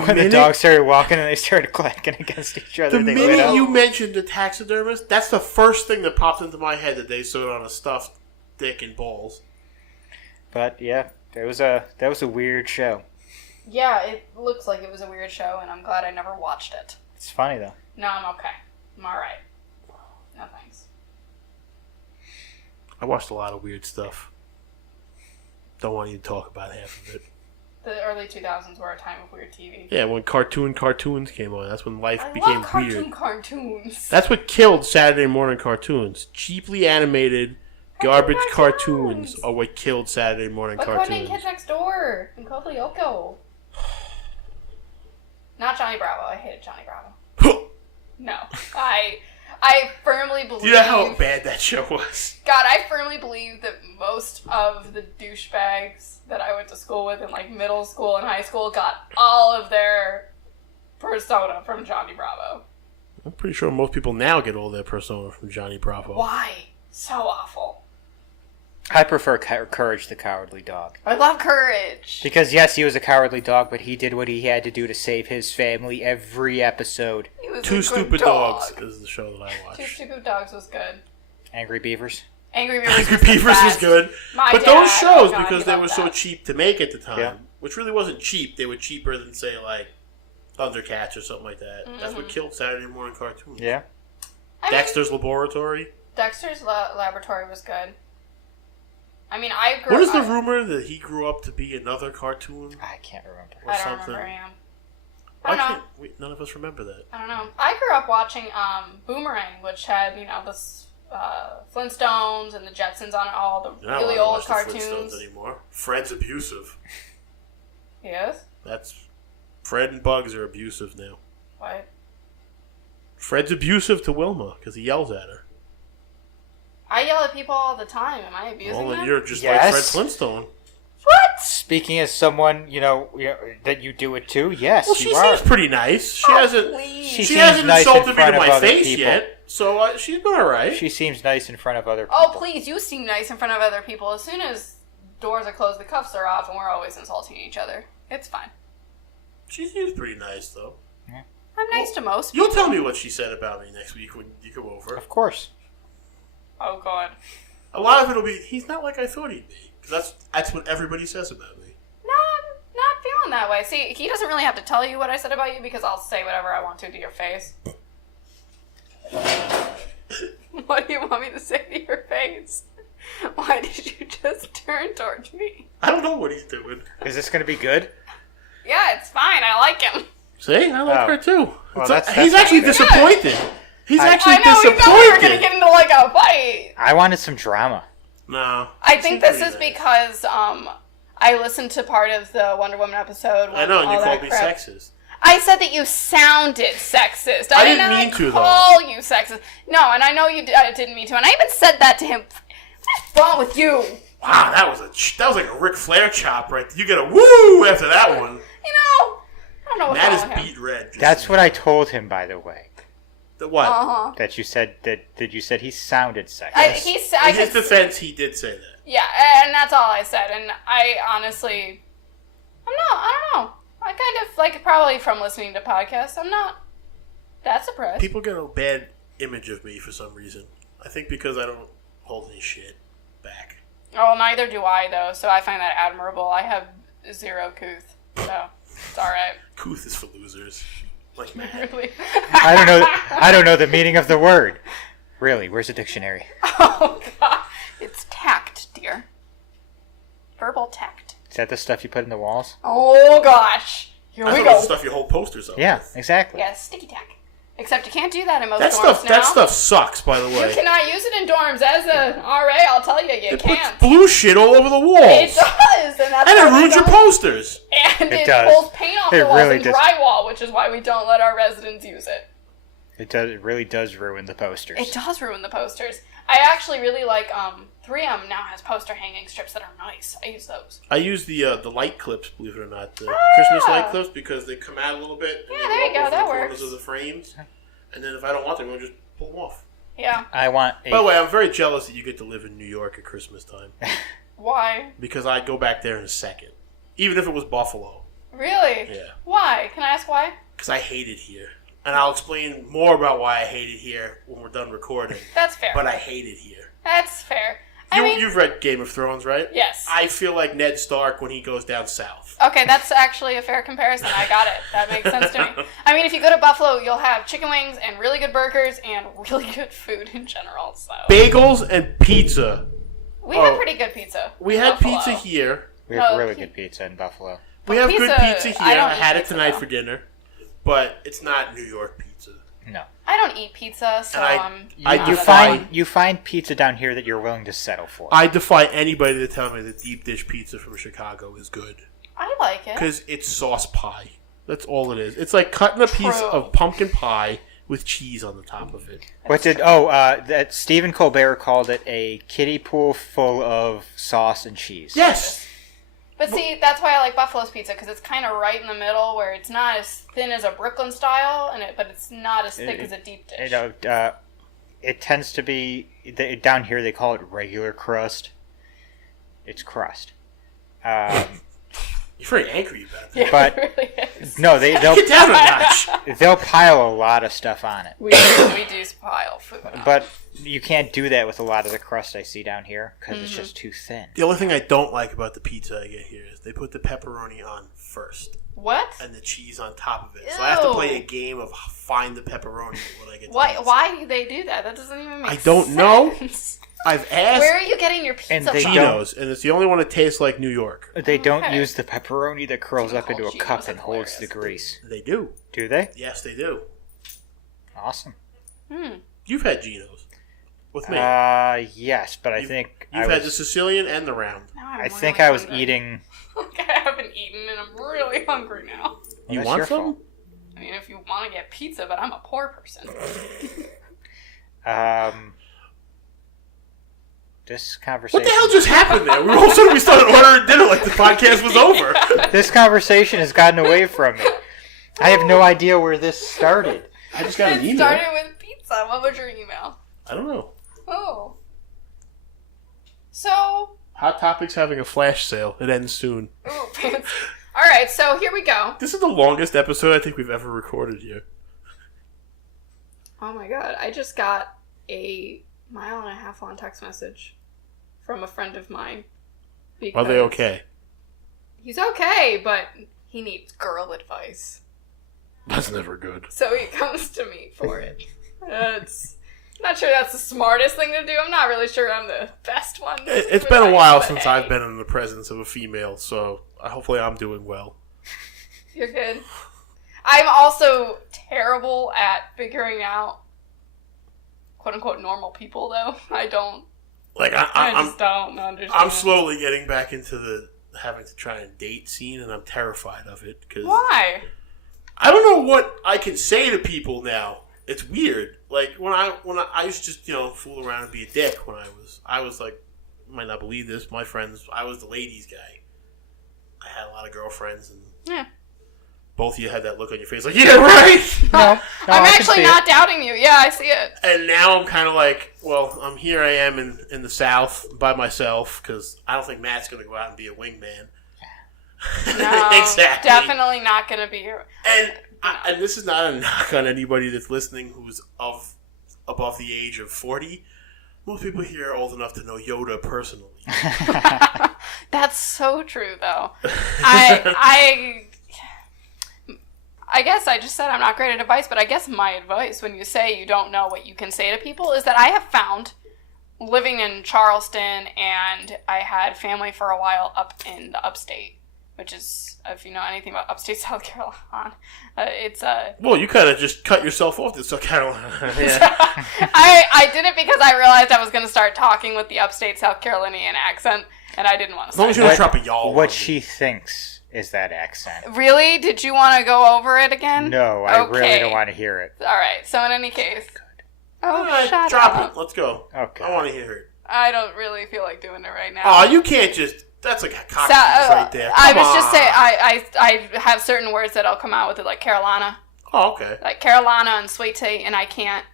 when the dog started walking and they started clacking against each other, the minute you mentioned the taxidermist, that's the first thing that popped into my head, that they sewed on a stuffed dick and balls. But yeah, that was a weird show. Yeah, it looks like it was a weird show, and I'm glad I never watched it. It's funny though. No, I'm okay. I'm alright. No thanks. I watched a lot of weird stuff. Don't want you to talk about half of it. The early 2000s were a time of weird TV. Yeah, when cartoons came on, that's when life became weird. Cartoons. That's what killed Saturday morning cartoons. Cheaply animated garbage cartoons are what killed Saturday morning cartoons. But Kids Next Door and Code Lyoko. Not Johnny Bravo. I hated Johnny Bravo. No. I firmly believe... Do you know how bad that show was? God, I firmly believe that most of the douchebags that I went to school with in like middle school and high school got all of their persona from Johnny Bravo. I'm pretty sure most people now get all their persona from Johnny Bravo. Why? So awful. I prefer Courage the Cowardly Dog. I love Courage. Because, yes, he was a cowardly dog, but he did what he had to do to save his family every episode. He was Two a Stupid good dog. Dogs is the show that I watched. Two Stupid Dogs was good. Angry Beavers? Angry Beavers Angry was the Beavers was best. good. My But dad, those shows, oh God, because he they loved were so that. cheap to make at the time, Yeah. which really wasn't cheap, they were cheaper than, say, like, Thundercats or something like that. That's what killed Saturday morning cartoons. Yeah. I mean, Dexter's Laboratory. Dexter's Laboratory was good. I mean, I grew What is up... the rumor that he grew up to be another cartoon? I can't remember. Or I don't something? remember him. Why I don't know. can't none of us remember that? I don't know. I grew up watching Boomerang, which had, the Flintstones and the Jetsons on it, all the I don't really wanna old watch the cartoons. Flintstones anymore. Fred's abusive. Yes? Fred and Bugs are abusive now. What? Fred's abusive to Wilma because he yells at her. I yell at people all the time. Am I abusing Well, then them? you're just Yes. like Fred Flintstone. What? Speaking as someone, that you do it to, yes, Well, she you are. seems pretty nice. She hasn't. Please. She She seems hasn't nice in insulted me front to of my other face people. yet, so she's been alright. She seems nice in front of other people. Oh, please, you seem nice in front of other people. As soon as doors are closed, the cuffs are off, and we're always insulting each other. It's fine. She seems pretty nice, though. I'm nice to most people. You'll tell me what she said about me next week when you come over. Of course. Oh, God. A lot of it'll be, he's not like I thought he'd be. Because that's what everybody says about me. No, I'm not feeling that way. See, he doesn't really have to tell you what I said about you because I'll say whatever I want to your face. What do you want me to say to your face? Why did you just turn towards me? I don't know what he's doing. Is this going to be good? Yeah, it's fine. I like him. See? I like Oh. her too. Well, He's actually good. disappointed. He's actually I know, you disappointed. thought we were going to get into like a fight. I wanted some drama. No. I She think seemed this is pretty nice. because I listened to part of the Wonder Woman episode. I know, and you all called that me crap. sexist. I said that you sounded sexist. I did didn't not mean to, though. call you sexist. No, and I know you didn't mean to, and I even said that to him. What's wrong with you? Wow, that was like a Ric Flair chop right there. You get a woo after that one. I don't know what's That wrong is with him. beat red. just That's so what you I know. told him, by the way. The what? Uh-huh. That you said he sounded sexist. I In his could, defense, he did say that. yeah, and that's all I said. And I honestly, I don't know. I kind of, like, probably from listening to podcasts, I'm not that surprised. People get a bad image of me for some reason. I think because I don't hold any shit back. Oh, neither do I, though, so I find that admirable. I have zero couth, so it's alright. Couth is for losers. Like Matt. Really. I don't know the meaning of the word. Really, where's the dictionary? Oh, God. It's tact, dear. Verbal tact. Is that the stuff you put in the walls? Oh, gosh. Here I we thought it was go. the stuff you hold posters up Yeah, with. exactly. Yeah, sticky tack. Except you can't do that in most That dorms stuff, now. that stuff sucks, by the You way. cannot use it in dorms. As a RA, I'll tell you, you It can't. puts blue shit all over the walls. It does, and that's And why it we ruins your don't- posters. And It it does. pulls paint off It the walls really and does. drywall, which is why we don't let our residents use it. It really does ruin the posters. It does ruin the posters. I actually really like 3M now has poster hanging strips that are nice. I use those. I use the light clips, believe it or not, the Christmas light clips, because they come out a little bit. And Yeah, they there you up go, over that the corners works. of the frames. And then if I don't want them, I'll just pull them off. Yeah. I want a... By the way, I'm very jealous that you get to live in New York at Christmas time. Why? Because I'd go back there in a second. Even if it was Buffalo. Really? Yeah. Why? Can I ask why? Because I hate it here. And I'll explain more about why I hate it here when we're done recording. That's fair. But I hate it here. That's fair. I mean, You've read Game of Thrones, right? yes. I feel like Ned Stark when he goes down south. Okay, that's actually a fair comparison. I got it. That makes sense to me. I mean, if you go to Buffalo, you'll have chicken wings and really good burgers and really good food in general. So Bagels and pizza. we have Oh. pretty good pizza. We in had Buffalo. pizza here. We have Oh, really he- good pizza in Buffalo. We have good pizza, pizza I here. don't I eat had it pizza, tonight though. for dinner. But it's not New York pizza. No. I don't eat pizza, so And I'm. I not You a defy- fan. you find pizza down here that you're willing to settle for. I defy anybody to tell me that deep dish pizza from Chicago is good. I like it. Because it's sauce pie. That's all it is. It's like cutting a piece True. of pumpkin pie with cheese on the top of it. That Stephen Colbert called it a kiddie pool full of sauce and cheese. Yes! But see, that's why I like Buffalo's pizza because it's kind of right in the middle, where it's not as thin as a Brooklyn style, but it's not as thick as a deep dish. It tends to be down here. They call it regular crust. It's crust. You're very angry about that. Yeah, But- it really is. No, they'll Get down a notch. they'll pile a lot of stuff on it. We do pile food on. But you can't do that with a lot of the crust I see down here because it's just too thin. The only thing I don't like about the pizza I get here is they put the pepperoni on first What? and the cheese on top of it. So I have to play a Ew. game of find the pepperoni when I get. Why? The pizza. Why do they do that? That doesn't even make I sense. don't know. I've asked. Where are you getting your pizza And they from? don't- Geno's, and it's the only one that tastes like New York. They don't Okay. use the pepperoni that curls up into a Geno's, cup and that's holds the hilarious. grease. They do. Do they? Yes, they do. Awesome. You've had Geno's with me. Yes, but I think You've had the Sicilian and the round. Now I'm I really think I was hungry. eating. I haven't eaten and I'm really hungry now. You that's want your some? fault. I mean, if you want to get pizza, but I'm a poor person. This conversation. What the hell just happened there? We all of a sudden we started ordering dinner like the podcast was over. This conversation has gotten away from me. I have no idea where this started. I just got an It email. started with pizza. What was your email? I don't know. Oh. So, Hot Topics having a flash sale. It ends soon. ooh, fancy. All right, so here we go. This is the longest episode I think we've ever recorded here. Oh my god, I just got a 1.5 mile long text message from a friend of mine. Are they okay? He's okay, but he needs girl advice. That's never good. So he comes to me for it. It's not sure that's the smartest thing to do. I'm not really sure I'm the best one. It's been a while since I've been in the presence of a female, so hopefully I'm doing well. You're good. I'm also terrible at figuring out quote unquote normal people, though. I don't. Like I just don't understand. I'm slowly getting back into the having to try and date scene, and I'm terrified of it because Why? I don't know what I can say to people now. It's weird. Like when I used to just fool around and be a dick when I was like, you might not believe this, my friends, I was the ladies guy. I had a lot of girlfriends, and Yeah. both of you had that look on your face like, yeah, right. No, I'm I can actually see not doubting you. Yeah, I see it. And now I'm kind of like, well, here I am in the South by myself because I don't think Matt's going to go out and be a wingman. No, Exactly. definitely not going to be here. And this is not a knock on anybody that's listening who's above the age of 40. Most people here are old enough to know Yoda personally. That's so true, though. I guess I just said I'm not great at advice, but I guess my advice when you say you don't know what you can say to people is that I have found living in Charleston, and I had family for a while up in the upstate, which is, if you know anything about upstate South Carolina, it's Well, you kind of just cut yourself off to South Carolina. I did it because I realized I was going to start talking with the upstate South Carolinian accent, and I didn't want to. As long as you don't drop a y'all. What on she thinks is that accent. Really? Did you want to go over it again? No, I really Okay. don't want to hear it. All right. So in any case, me. oh, All right, shut drop up. it. Let's go. Okay. I want to hear it. I don't really feel like doing it right now. Oh, you can't just. That's like a cock So, right there. I Come was just on. saying, I have certain words that'll come out with it, like Carolina, Oh, okay. like Carolina and sweet tea, and I can't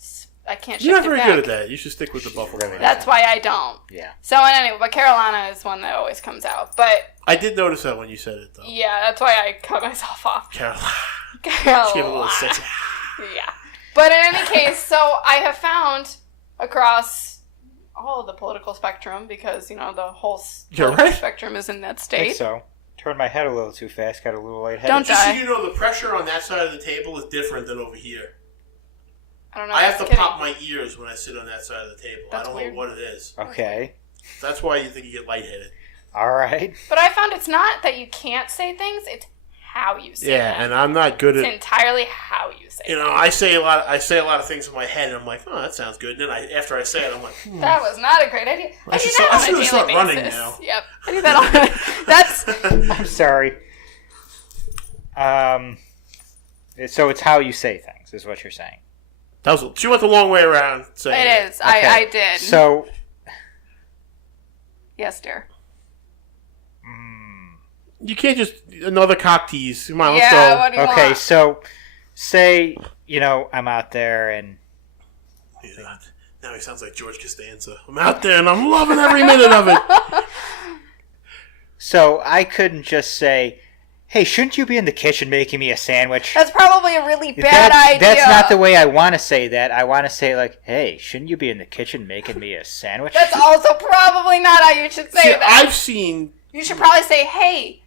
shift You're not it very back. good at that. You should stick with the Buffalo. Really? That's why I don't. Yeah. So anyway, but Carolina is one that always comes out. But I did notice that when you said it, though. yeah, that's why I cut myself off. Carolina. Carolina. She gave a little sexy. Yeah. But in any case, so I have found across all of the political spectrum, because, the whole You're political right. spectrum is in that I state. think so. Turned my head a little too fast. Got a little lightheaded. Don't Just so die. you know, the pressure on that side of the table is different than over here. I don't know. I have just to kidding. pop my ears when I sit on that side of the table. That's I don't weird. know what it is. Okay. That's why you think you get lightheaded. All right. But I found it's not that you can't say things, it's how you say Yeah, them. and I'm not good It's at. entirely how you say them. I say a lot of things in my head, and I'm like, oh, that sounds good. And then after I say it, I'm like, That was not a great idea. I do should that start- I on a should daily start running basis. now. Yep. I do that on That's I'm sorry. So it's how you say things, is what you're saying. she went the long way around saying it is. Okay. I did. So, yes, dear. You can't just another cock tease. Come on, Yeah, let's go. what do you okay, want? so say, I'm out there and Yeah, Now he sounds like George Costanza. I'm out there and I'm loving every minute of it. So I couldn't just say, hey, shouldn't you be in the kitchen making me a sandwich? That's probably a really bad idea. That's not the way I want to say that. I want to say, like, hey, shouldn't you be in the kitchen making me a sandwich? That's also probably not how you should say that. I've seen... You should probably say, hey,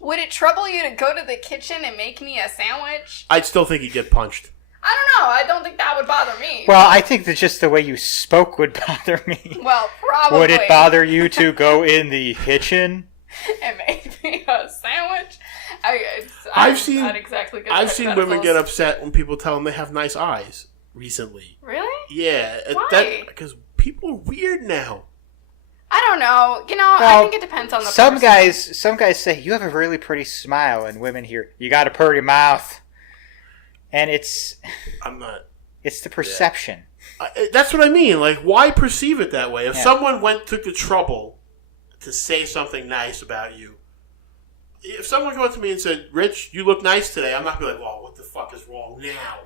would it trouble you to go to the kitchen and make me a sandwich? I'd still think he'd get punched. I don't know. I don't think that would bother me. Well, I think that just the way you spoke would bother me. Well, probably. Would it bother you to go in the kitchen and make me a sandwich? I've seen women get upset when people tell them they have nice eyes recently. Really? Yeah. Why? Because people are weird now. I don't know. Well, I think it depends on the person. Some guys say, you have a really pretty smile, and women hear, you got a pretty mouth. And I'm not. It's the perception. Yeah. That's what I mean. Like, why perceive it that way? If someone took the trouble to say something nice about you, if someone came up to me and said, Rich, you look nice today, I'm not going to be like, well, what the fuck is wrong now?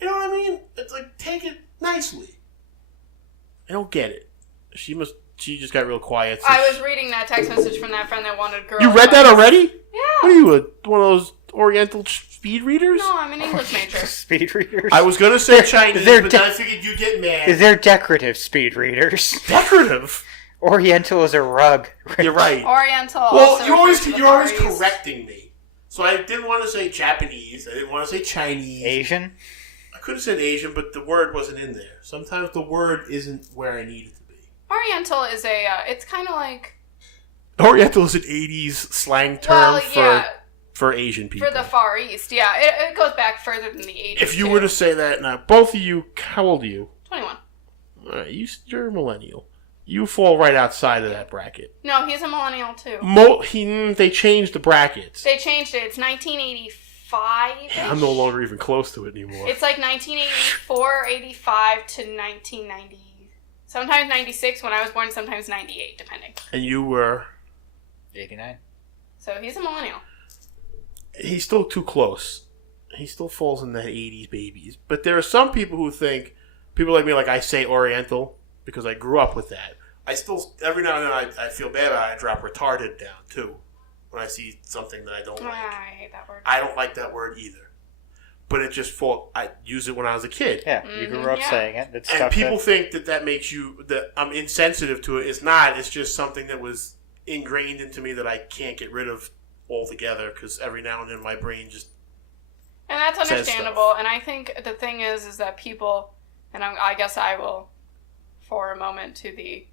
You know what I mean? It's like, take it nicely. I don't get it. She just got real quiet. So I was reading that text message from that friend that wanted girls. You read that already? Yeah. What are you, one of those Oriental speed readers? No, I'm an English major. Speed readers? I was going to say Chinese, but then I figured you'd get mad. They're decorative speed readers. Decorative? Oriental is a rug. You're right. Oriental. Well, you're always correcting me. So I didn't want to say Japanese. I didn't want to say Chinese. Asian? I could have said Asian, but the word wasn't in there. Sometimes the word isn't where I need it to be. Oriental is it's kind of like... Oriental is an 80s slang term for Asian people. For the Far East, yeah. It goes back further than the 80s. If you were to say that now, both of you, how old are you? 21. You're a millennial. You fall right outside of that bracket. No, he's a millennial too. They changed the brackets. They changed it. It's 1985. I'm no longer even close to it anymore. It's like 1984, 85 to 1990. Sometimes 96 when I was born, sometimes 98, depending. And you were? 89. So he's a millennial. He's still too close. He still falls in that 80s babies. But there are some people who think, people like me, like I say Oriental, because I grew up with that. I still, every now and then, I feel bad about it. I drop retarded down, too, when I see something that I don't like. I hate that word. I don't like that word either. But it just I used it when I was a kid. Yeah, you grew up saying it. It's and people think that makes you, that I'm insensitive to it. It's not. It's just something that was ingrained into me that I can't get rid of altogether, because every now and then my brain just And that's understandable. And I think the thing is that people, and I guess I will, for a moment, to the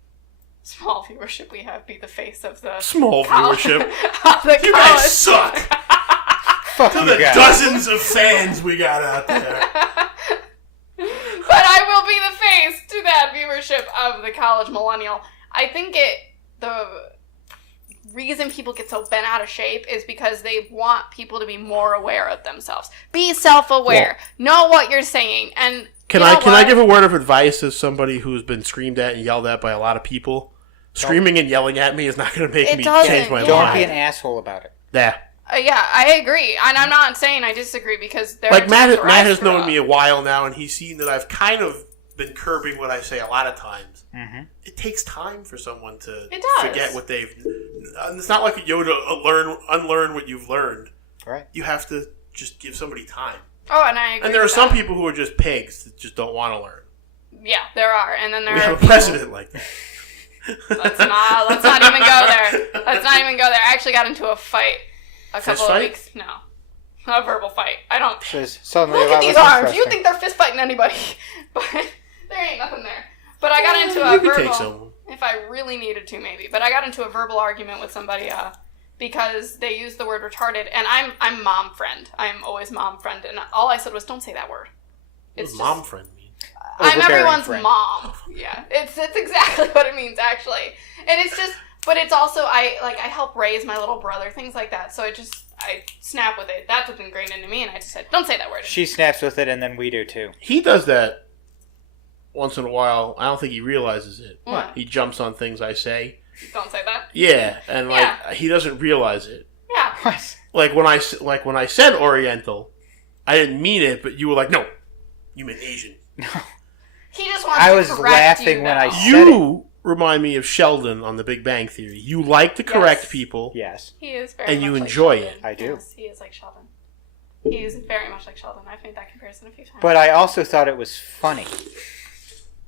small viewership we have, be the face of the small viewership. Of the you guys suck. Fuck to you the guys. Dozens of fans we got out there. But I will be the face to that viewership of the college millennial. I think the reason people get so bent out of shape is because they want people to be more aware of themselves. Be self-aware. Know what you're saying. And Can I give a word of advice as somebody who's been screamed at and yelled at by a lot of people? Screaming and yelling at me is not going to make me change my mind. Don't be an asshole about it. Yeah. Yeah, I agree. And I'm not saying I disagree, because there are Matt has known me a while now, and he's seen that I've kind of been curbing what I say a lot of times. Mm-hmm. It takes time for someone to forget what they've... It's not like a Yoda unlearn what you've learned. Right. You have to just give somebody time. Oh, and I agree. And there are some people who are just pigs that just don't want to learn. Yeah, there are. And then we have a president like that. Let's not even go there. Let's not even go there. I actually got into a fight a couple of weeks. No. A verbal fight. I don't... Look at these arms. You think they're fist fighting anybody. But there ain't nothing there. But I got into a verbal... If I really needed to, maybe. But I got into a verbal argument with somebody because they used the word retarded. And I'm mom friend. I'm always mom friend. And all I said was, don't say that word. What does mom friend mean? I'm everyone's mom. Yeah. It's exactly what it means, actually. And it's just... But it's also, I help raise my little brother, things like that. So I snap with it. That's what's ingrained into me, and I just said, don't say that word. She snaps with it, and then we do too. He does that once in a while. I don't think he realizes it. What? He jumps on things I say. Don't say that? Yeah, and he doesn't realize it. Yeah. What? Like when I said Oriental, I didn't mean it, but you were like, no, you meant Asian. No. He just wants I to was correct laughing you when now. I said You remind me of Sheldon on The Big Bang Theory. You like to correct Yes. people. Yes. He is very And much you like enjoy Sheldon. it. I do. Yes, he is like Sheldon. He is very much like Sheldon. I've made that comparison a few times. But I also thought it was funny.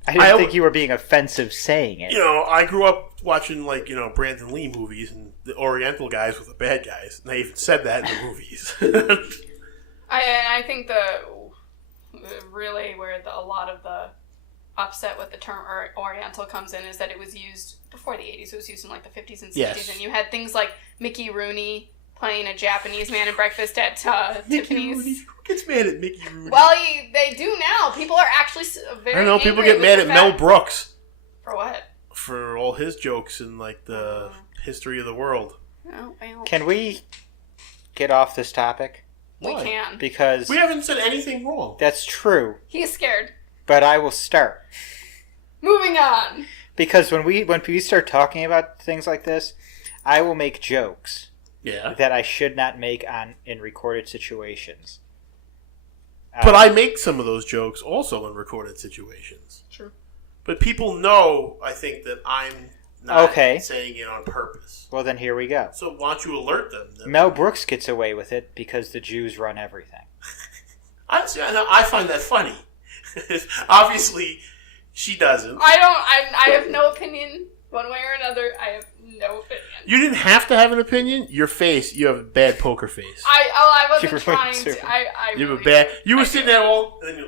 I didn't I- think you were being offensive saying it. You know, I grew up watching, like, you know, Brandon Lee movies, and the Oriental guys were the bad guys. And they even said that in the movies. I think really where a lot of the upset with the term Oriental comes in is that it was used before the 80s. It was used in like the 50s and 60s. Yes. And you had things like Mickey Rooney playing a Japanese man in Breakfast at Tiffany's. Rooney. Who gets mad at Mickey Rooney? Well, they do now. People are actually very I don't know. People angry get with mad the at Mel fact- Brooks For what? for all his jokes in, like, the history of the world. Oh, well, Can we get off this topic? we Why? can. Because We haven't said anything wrong. that's true, He's scared. but I will start. Moving on. Because when we start talking about things like this, I will make jokes Yeah. that I should not make in recorded situations. But I make some of those jokes also in recorded situations. True. But people know, I think, that I'm not Okay. saying it on purpose. Well, then here we go. So why don't you alert them? That Mel Brooks gets away with it because the Jews run everything. I find that funny. Obviously, she doesn't. I have no opinion one way or another. I have no opinion. You didn't have to have an opinion. Your face, you have a bad poker face. I wasn't You trying really do. to. I You have really a bad. did. You were I sitting did. there all, and then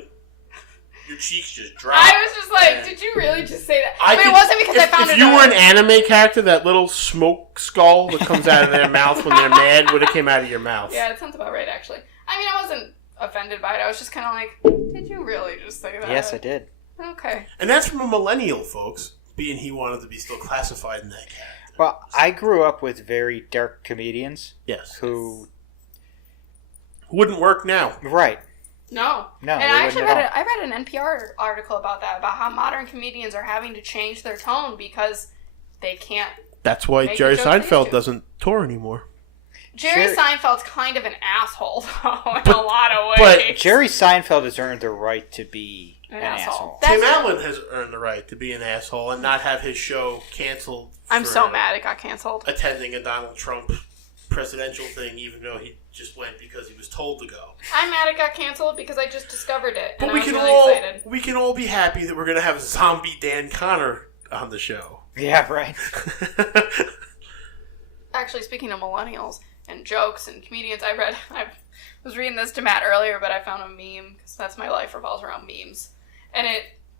your cheeks just dropped. I was just like, did you really just say that? I But could- it wasn't because I found if it. you were on- an anime character, that little smoke skull that comes out of their mouth when they're mad would have came out of your mouth. Yeah, it sounds about right, actually. I mean, I wasn't offended by it. I was just kind of like, did you really just say that? Yes, I did. Okay. And that's from a millennial, folks. Being he wanted to be still classified in that character. Well, I grew up with very dark comedians Yes. who... Wouldn't work now. Right. No. No, And they I actually wouldn't read at all. I read an NPR article about that, about how modern comedians are having to change their tone because they can't. That's why Make Jerry the jokes they used Seinfeld to. doesn't tour anymore. Jerry Jerry- Seinfeld's kind of an asshole, though, in But- a lot of but ways. Jerry Seinfeld has earned the right to be An an asshole. asshole. That's- Tim Allen has earned the right to be an asshole and not have his show canceled. I'm for so mad it got canceled. Attending a Donald Trump presidential thing, even though he just went because he was told to go. I'm mad it got canceled because I just discovered it, and But I was really excited. we can all be happy that we're going to have Zombie Dan Connor on the show. Yeah, right. Actually, speaking of millennials and jokes and comedians, I was reading this to Matt earlier, but I found a meme, because that's my life revolves around memes. And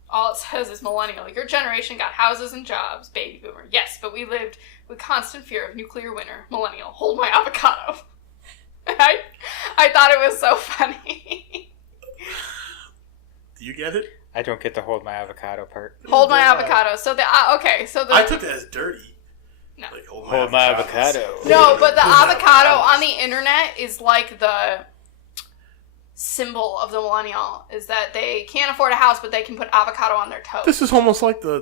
all it says is millennial. Your generation got houses and jobs, baby boomer. Yes, but we lived with constant fear of nuclear winter. Millennial, hold my avocado. I thought it was so funny. Do you get it? I don't get the hold my avocado part. Hold my avocado. So I took it as dirty. No. Like, Hold my avocado. No, but the Hold my avocado avocados. on the internet is like the symbol of the millennial, is that they can't afford a house, but they can put avocado on their toast. This is almost like the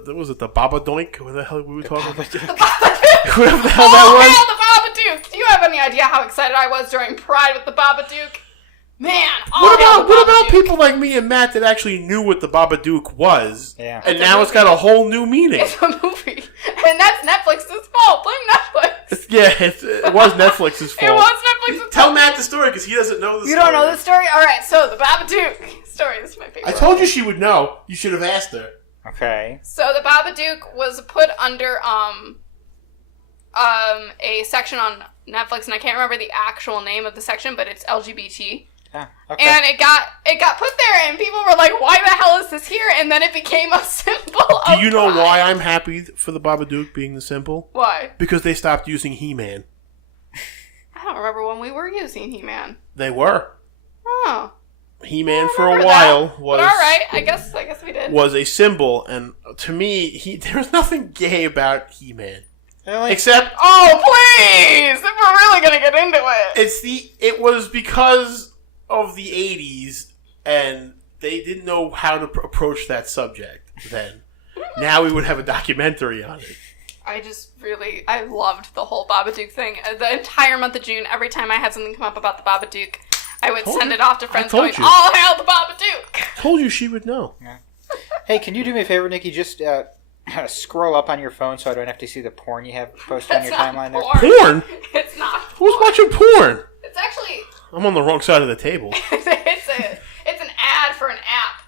Baba Doink? What the hell we were talking about? The Babadook. Whatever the hell Oh, that hail the Babadook! Do you have any idea how excited I was during Pride with the Babadook? Man, was. all What about Babadook. people like me and Matt that actually knew what the Babadook was? Yeah. And It's a now it's got a whole new meaning. It's a movie, and that's Netflix's fault. Blame Netflix. Yeah, it was Netflix's fault. It was Netflix's fault. Tell Matt the story because he doesn't know the You story. don't know the story? All right, so the Babadook story. This is my favorite. I told you she would know. You should have asked her. Okay. So the Babadook was put under a section on Netflix, and I can't remember the actual name of the section, but it's LGBT. Ah, okay. And it got put there, and people were like, "Why the hell is this here?" And then it became a symbol. Do of you know pride. why I'm happy for the Babadook being the symbol? Why? Because they stopped using He-Man. I don't remember when we were using He-Man. They were. Oh, He-Man I for a remember while that. was But all right, I guess we did. was a symbol, and to me, there was nothing gay about He-Man. Really? Except Oh, please! If we're really gonna get into it. it was because of the 80s, and they didn't know how to approach that subject then. Now we would have a documentary on it. I loved the whole Babadook thing. The entire month of June, every time I had something come up about the Babadook, I would Told send you. it off to I friends told going, you. "All hail the Babadook!" Told you she would know. Hey, can you do me a favor, Nikki? Just scroll up on your phone so I don't have to see the porn you have posted on your timeline there. Porn? It's not. Who's watching porn? It's actually. I'm on the wrong side of the table. it's an ad for an app.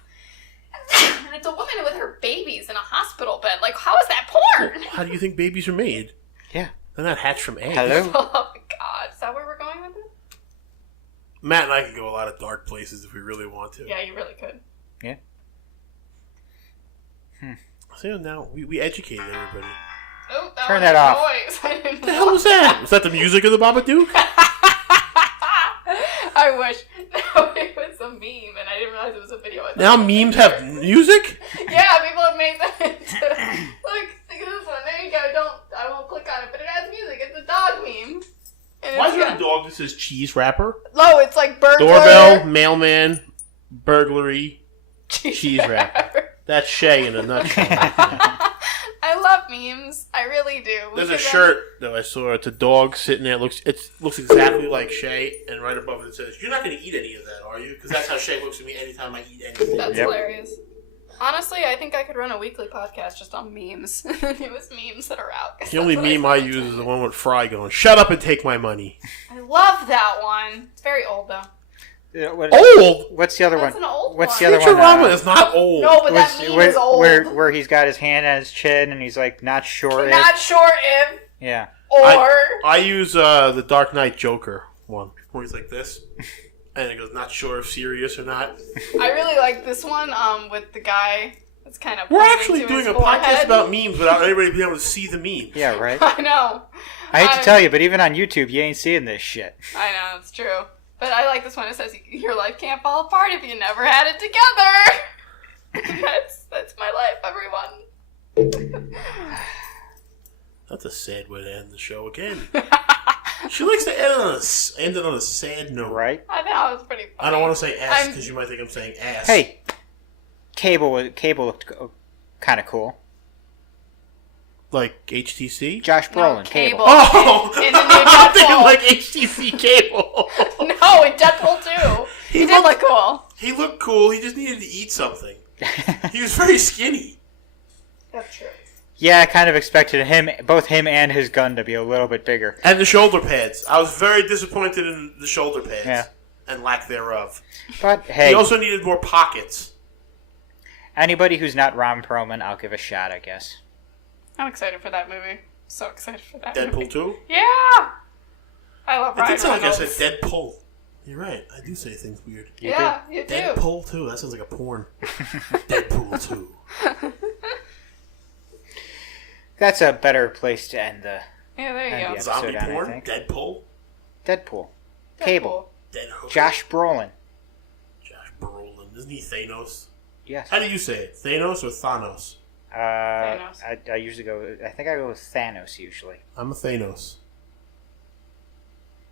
And it's a woman with her babies in a hospital bed. Like, how is that porn? How do you think babies are made? Yeah. They're not hatched from eggs. Hello? Oh my god. Is that where we're going with it? Matt and I could go a lot of dark places if we really want to. Yeah, you really could. Yeah. So now we educated everybody. Oh, Turn was that a off. Noise. I didn't What the hell was that? Was that the music of the Babadook? I wish. No, it was a meme, and I didn't realize it was a video. Now memes have music? Yeah, people have made that into. Look, look at this one. There you go. I won't click on it, but it has music. It's a dog meme. And Why it's is there got- a dog that says cheese wrapper? No, it's like burglar. Doorbell, mailman, burglary, cheese wrapper. That's Shay in a nutshell. I love memes. I really do. There's a shirt that I saw. It's a dog sitting there. It looks exactly like Shay, and right above it says, "You're not going to eat any of that, are you?" Because that's how Shay looks at me anytime I eat anything. That's Yep. hilarious. Honestly, I think I could run a weekly podcast just on memes. It was memes that are out. The only meme I use is the one with Fry going, "Shut up and take my money." I love that one. It's very old though. Old? What's the other That's one? an old What's one. the other one? Futurama is not old. No, but that meme is old. Where he's got his hand on his chin and he's like not sure Not if. sure if Yeah. or I use the Dark Knight Joker one, where he's like this, and it goes, "Not sure if serious or not." I really like this one with the guy that's kind of We're pointing actually to doing his a podcast forehead. about memes without anybody being able to see the meme. Yeah, right? I know. I hate to tell you, but even on YouTube, you ain't seeing this shit. I know, it's true. But I like this one. It says, "Your life can't fall apart if you never had it together." That's my life, everyone. That's a sad way to end the show again. She likes to end it on a sad note. Right? I know, it's pretty funny. I don't want to say ass I'm- because you might think I'm saying ass. Hey, Cable looked kind of cool. Like HTC? Josh No, Brolin, Cable. Cable. Oh! In the new I'm thinking Deadpool. like HTC Cable. No, in Deadpool 2. He did look cool. He looked cool. He just needed to eat something. He was very skinny. That's true. Yeah, I kind of expected both him and his gun to be a little bit bigger. And the shoulder pads. I was very disappointed in the shoulder pads. Yeah. And lack thereof. But hey, He also needed more pockets. anybody who's not Ron Perlman, I'll give a shot, I guess. I'm excited for that movie. So excited for that Deadpool movie. 2? Yeah! I love It Ryan did sound like I Reynolds. said Deadpool. You're right. I do say things weird. Yeah, you do. Deadpool 2. That sounds like a porn. Deadpool 2. That's a better place to end the Yeah, there you And go. the Zombie episode on, I porn? think. Deadpool? Deadpool. Deadpool. Cable. Dead Hooker? Josh Brolin. Josh Brolin. Isn't he Thanos? Yes. How do you say it? Thanos or Thanos? Thanos. I usually go. I think I go with Thanos usually. I'm a Thanos.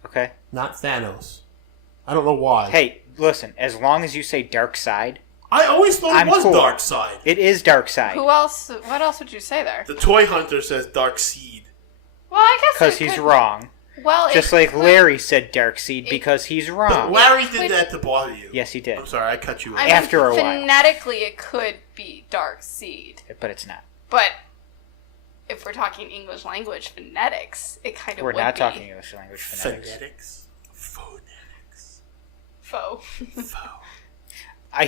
Okay. Not Thanos. I don't know why. Hey, listen. As long as you say Dark Side, I always thought I'm it was cool. Dark Side. it is Dark Side Who else? What else would you say there? The toy hunter says Dark Seed. Well, I guess because it he's could- wrong. Well, it Just like could- Larry said Dark Seed because he's But wrong. Larry Could- did that to bother you. Yes, he did. I'm sorry, I cut you off. I mean, After a while. phonetically, it could be Dark Seed, But it's not. but if we're talking English language phonetics, it kind of We're would not be talking English language phonetics. Phonetics? Phonetics. faux. I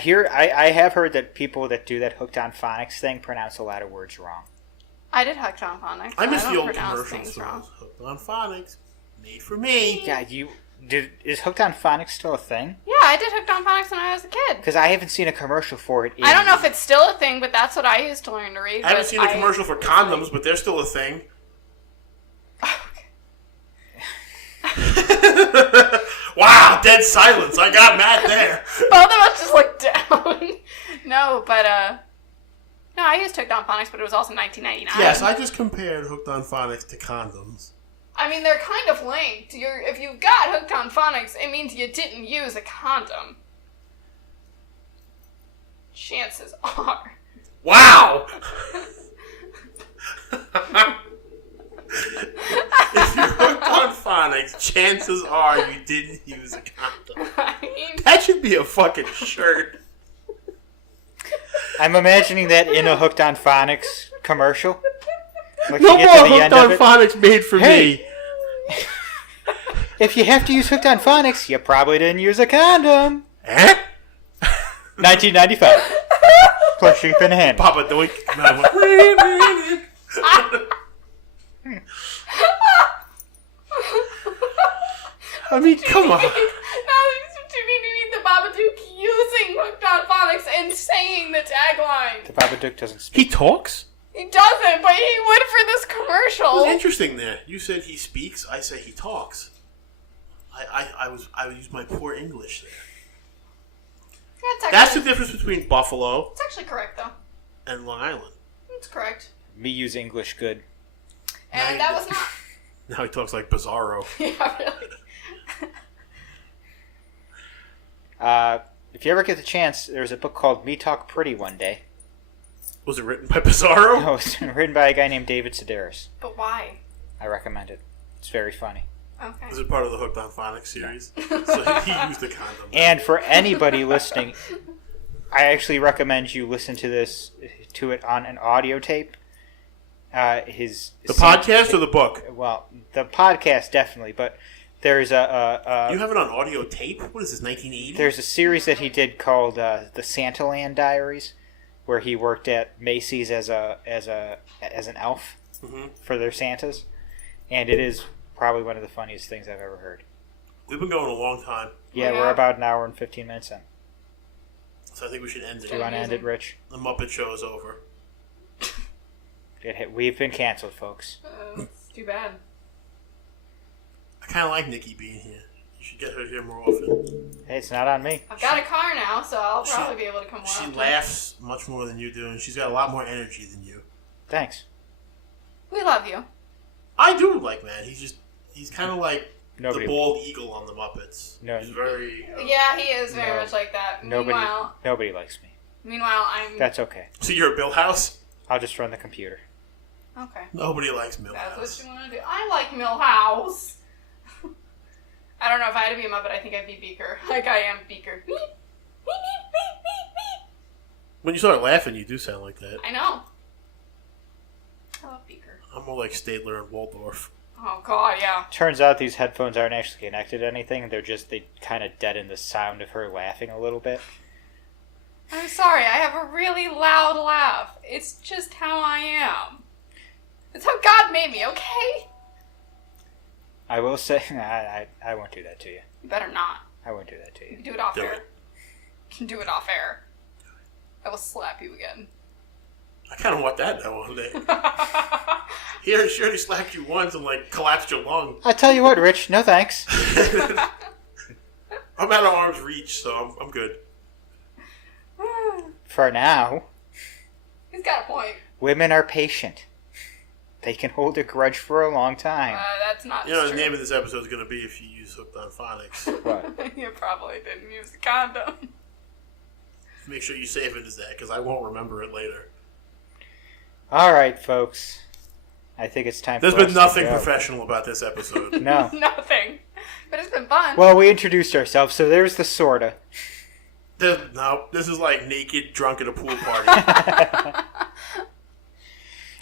have heard that people that do that hooked on phonics thing pronounce a lot of words wrong. I did hooked on phonics. I miss don't the old pronounce commercials things for wrong. Hooked on Phonics. Made for me. Yeah, is hooked on phonics still a thing? Yeah, I did hooked on phonics when I was a kid. Because I haven't seen a commercial for it. I don't know if it's still a thing, but that's what I used to learn to read. I haven't but seen a commercial for condoms, but they're still a thing. Wow, dead silence. I got Matt there. Both of us just looked down. No, but no, I used hooked on phonics, but it was also 1999. Yes, I just compared Hooked on Phonics to condoms. I mean, they're kind of linked. If you got hooked on phonics, it means you didn't use a condom. Chances are. Wow! If you're hooked on phonics, chances are you didn't use a condom. I mean, That should be a fucking shirt. I'm imagining that in a Hooked on Phonics commercial. Like No you get more to the Hooked end of on it. Phonics made for Hey. me. If you have to use Hooked on Phonics, you probably didn't use a condom. Eh? 1995. Plus sheep in hand. Papa Doink. No, I mean, come on. Now do you need the Babadook using Hooked on Phonics and saying the tagline? The Babadook doesn't speak. He talks? He doesn't, but he would for this It commercial. was interesting there. You said he speaks, I say he talks. I used my poor English there. That's the difference between Buffalo It's actually correct, though. and Long Island. It's correct. Me use English good. And that was not... Now he talks like Bizarro. Yeah, really. If you ever get the chance, there's a book called Me Talk Pretty One Day. Was it written by Bizarro? No, it's written by a guy named David Sedaris. But why? I recommend it. It's very funny. Okay. Is it part of the Hooked on Phonics series? So he used the condom. And for anybody listening, I actually recommend you listen to it on an audio tape. The podcast or the book? Well, the podcast definitely, but there's You have it on audio tape? What is this, 1980? There's a series that he did called the Santaland Diaries, where he worked at Macy's as an elf for their Santas, and it is probably one of the funniest things I've ever heard. We've been going a long time. Yeah, we're about an hour and 15 minutes in. So I think we should end it. Do you want to end it, Rich? The Muppet Show is over. We've been canceled, folks. It's too bad. I kind of like Nicky being here. You should get her here more often. Hey, it's not on me. I've got a car now, so I'll probably be able to come more She often. laughs much more than you do, and she's got a lot more energy than you. Thanks. We love you. I do like Matt. He's kind of like Nobody. the bald eagle on the Muppets. No. He's very... Yeah, he is very No. much like that. Nobody likes me. Meanwhile, I'm... That's okay. So you're a Millhouse? I'll just run the computer. Okay. Nobody likes That's Millhouse. what you want to do. I like Millhouse. I don't know if I had to be a Muppet, I think I'd be Beaker. Like I am Beaker. Beep, beep, beep, beep, beep, beep. When you start laughing, you do sound like that. I know. I love Beaker. I'm more like Stadler and Waldorf. Oh god, yeah. Turns out these headphones aren't actually connected to anything. They kind of deaden the sound of her laughing a little bit. I'm sorry, I have a really loud laugh. It's just how I am. It's how God made me, okay? I will say, I won't do that to you. You better not. I won't do that to You you. can do it off Do air. it. You can do it off air. I will slap you again. I kind of want that now one day. He already slapped you once and like collapsed your lung. I tell you what, Rich, no thanks. I'm out of arm's reach, so I'm good. For now, He's got a point. women are patient. They can hold a grudge for a long time. That's not You know, the true. name of this episode is going to be if you use Hooked on Phonics. What? You probably didn't use the condom. Make sure you save it as that, because I won't remember it later. All right, folks. I think it's time There's for us been to nothing go. professional about this episode. No. Nothing. But it's been fun. Well, we introduced ourselves, so there's the sorta. No, this is like naked, drunk at a pool party.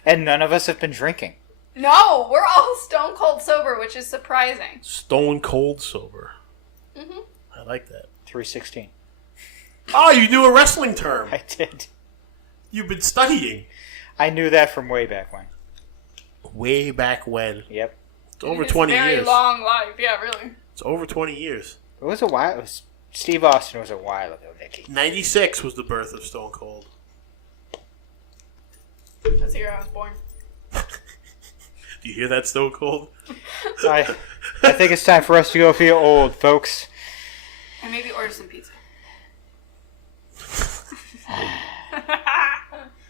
And none of us have been drinking. No, we're all stone cold sober, which is surprising. Stone cold sober. Mm-hmm. I like that. 316. Oh, you knew a wrestling term. I did. You've been studying. I knew that from way back when. Way back when. Yep. It's over His 20 very years. long life, yeah, really. It's over 20 years. It was a while. Steve Austin was a while ago, Nicky. 96 was the birth of Stone Cold. That's the year I was born. Do you hear that, Stone Cold? I think it's time for us to go feel old, folks. And maybe order some pizza.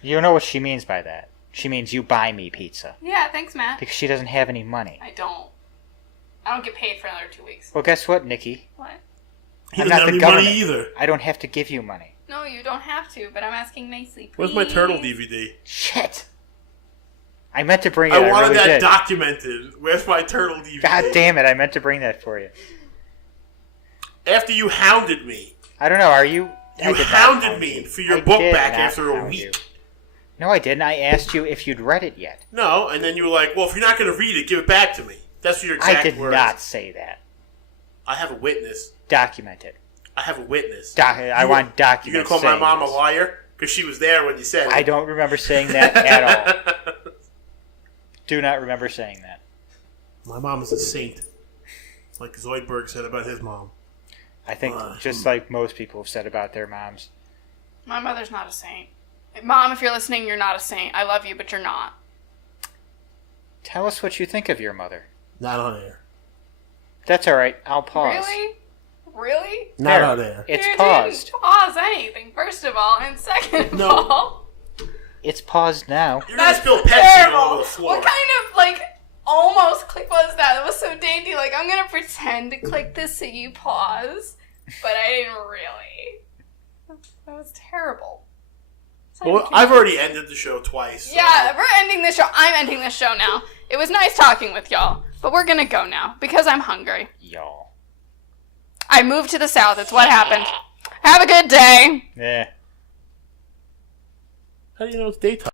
You know what she means by that. She means you buy me pizza. Yeah, thanks, Matt. Because she doesn't have any money. I don't get paid for another 2 weeks. Well, guess what, Nicky? What? He I'm doesn't not have the any government. money either. I don't have to give you money. No, you don't have to, but I'm asking nicely, please. Where's my Turtle DVD? Shit! I meant to bring it. I wanted really that did. documented. Where's my Turtle DVD? God damn it! I meant to bring that for you. After you hounded me. I don't know. Are you You hounded me for your book back after a week. You. No, I didn't. I asked you if you'd read it yet. No, and then you were like, well, if you're not going to read it, give it back to me. That's your exact words. I did not say that. I have a witness. Document it. I have a witness. I want documents. You going to call my mom a liar? Because she was there when you said it. I don't remember saying that at all. Do not remember saying that. My mom is a saint. Like Zoidberg said about his mom. I think just like most people have said about their moms. My mother's not a saint. Mom, if you're listening, you're not a saint. I love you, but you're not. Tell us what you think of your mother. Not on air. That's all right. I'll pause. Really? Not on air. It's you paused. Didn't pause anything, first of all, and second of all... It's paused now. You're going to spill Pepsi all over the floor. What kind of, almost click was that? That was so dainty. I'm going to pretend to click this so you pause, but I didn't really. That was terrible. Well, I've already ended the show twice. So. Yeah, we're ending this show. I'm ending this show now. It was nice talking with y'all, but we're going to go now because I'm hungry. Y'all. I moved to the south. It's what happened. Have a good day. Yeah. How do you know it's daytime?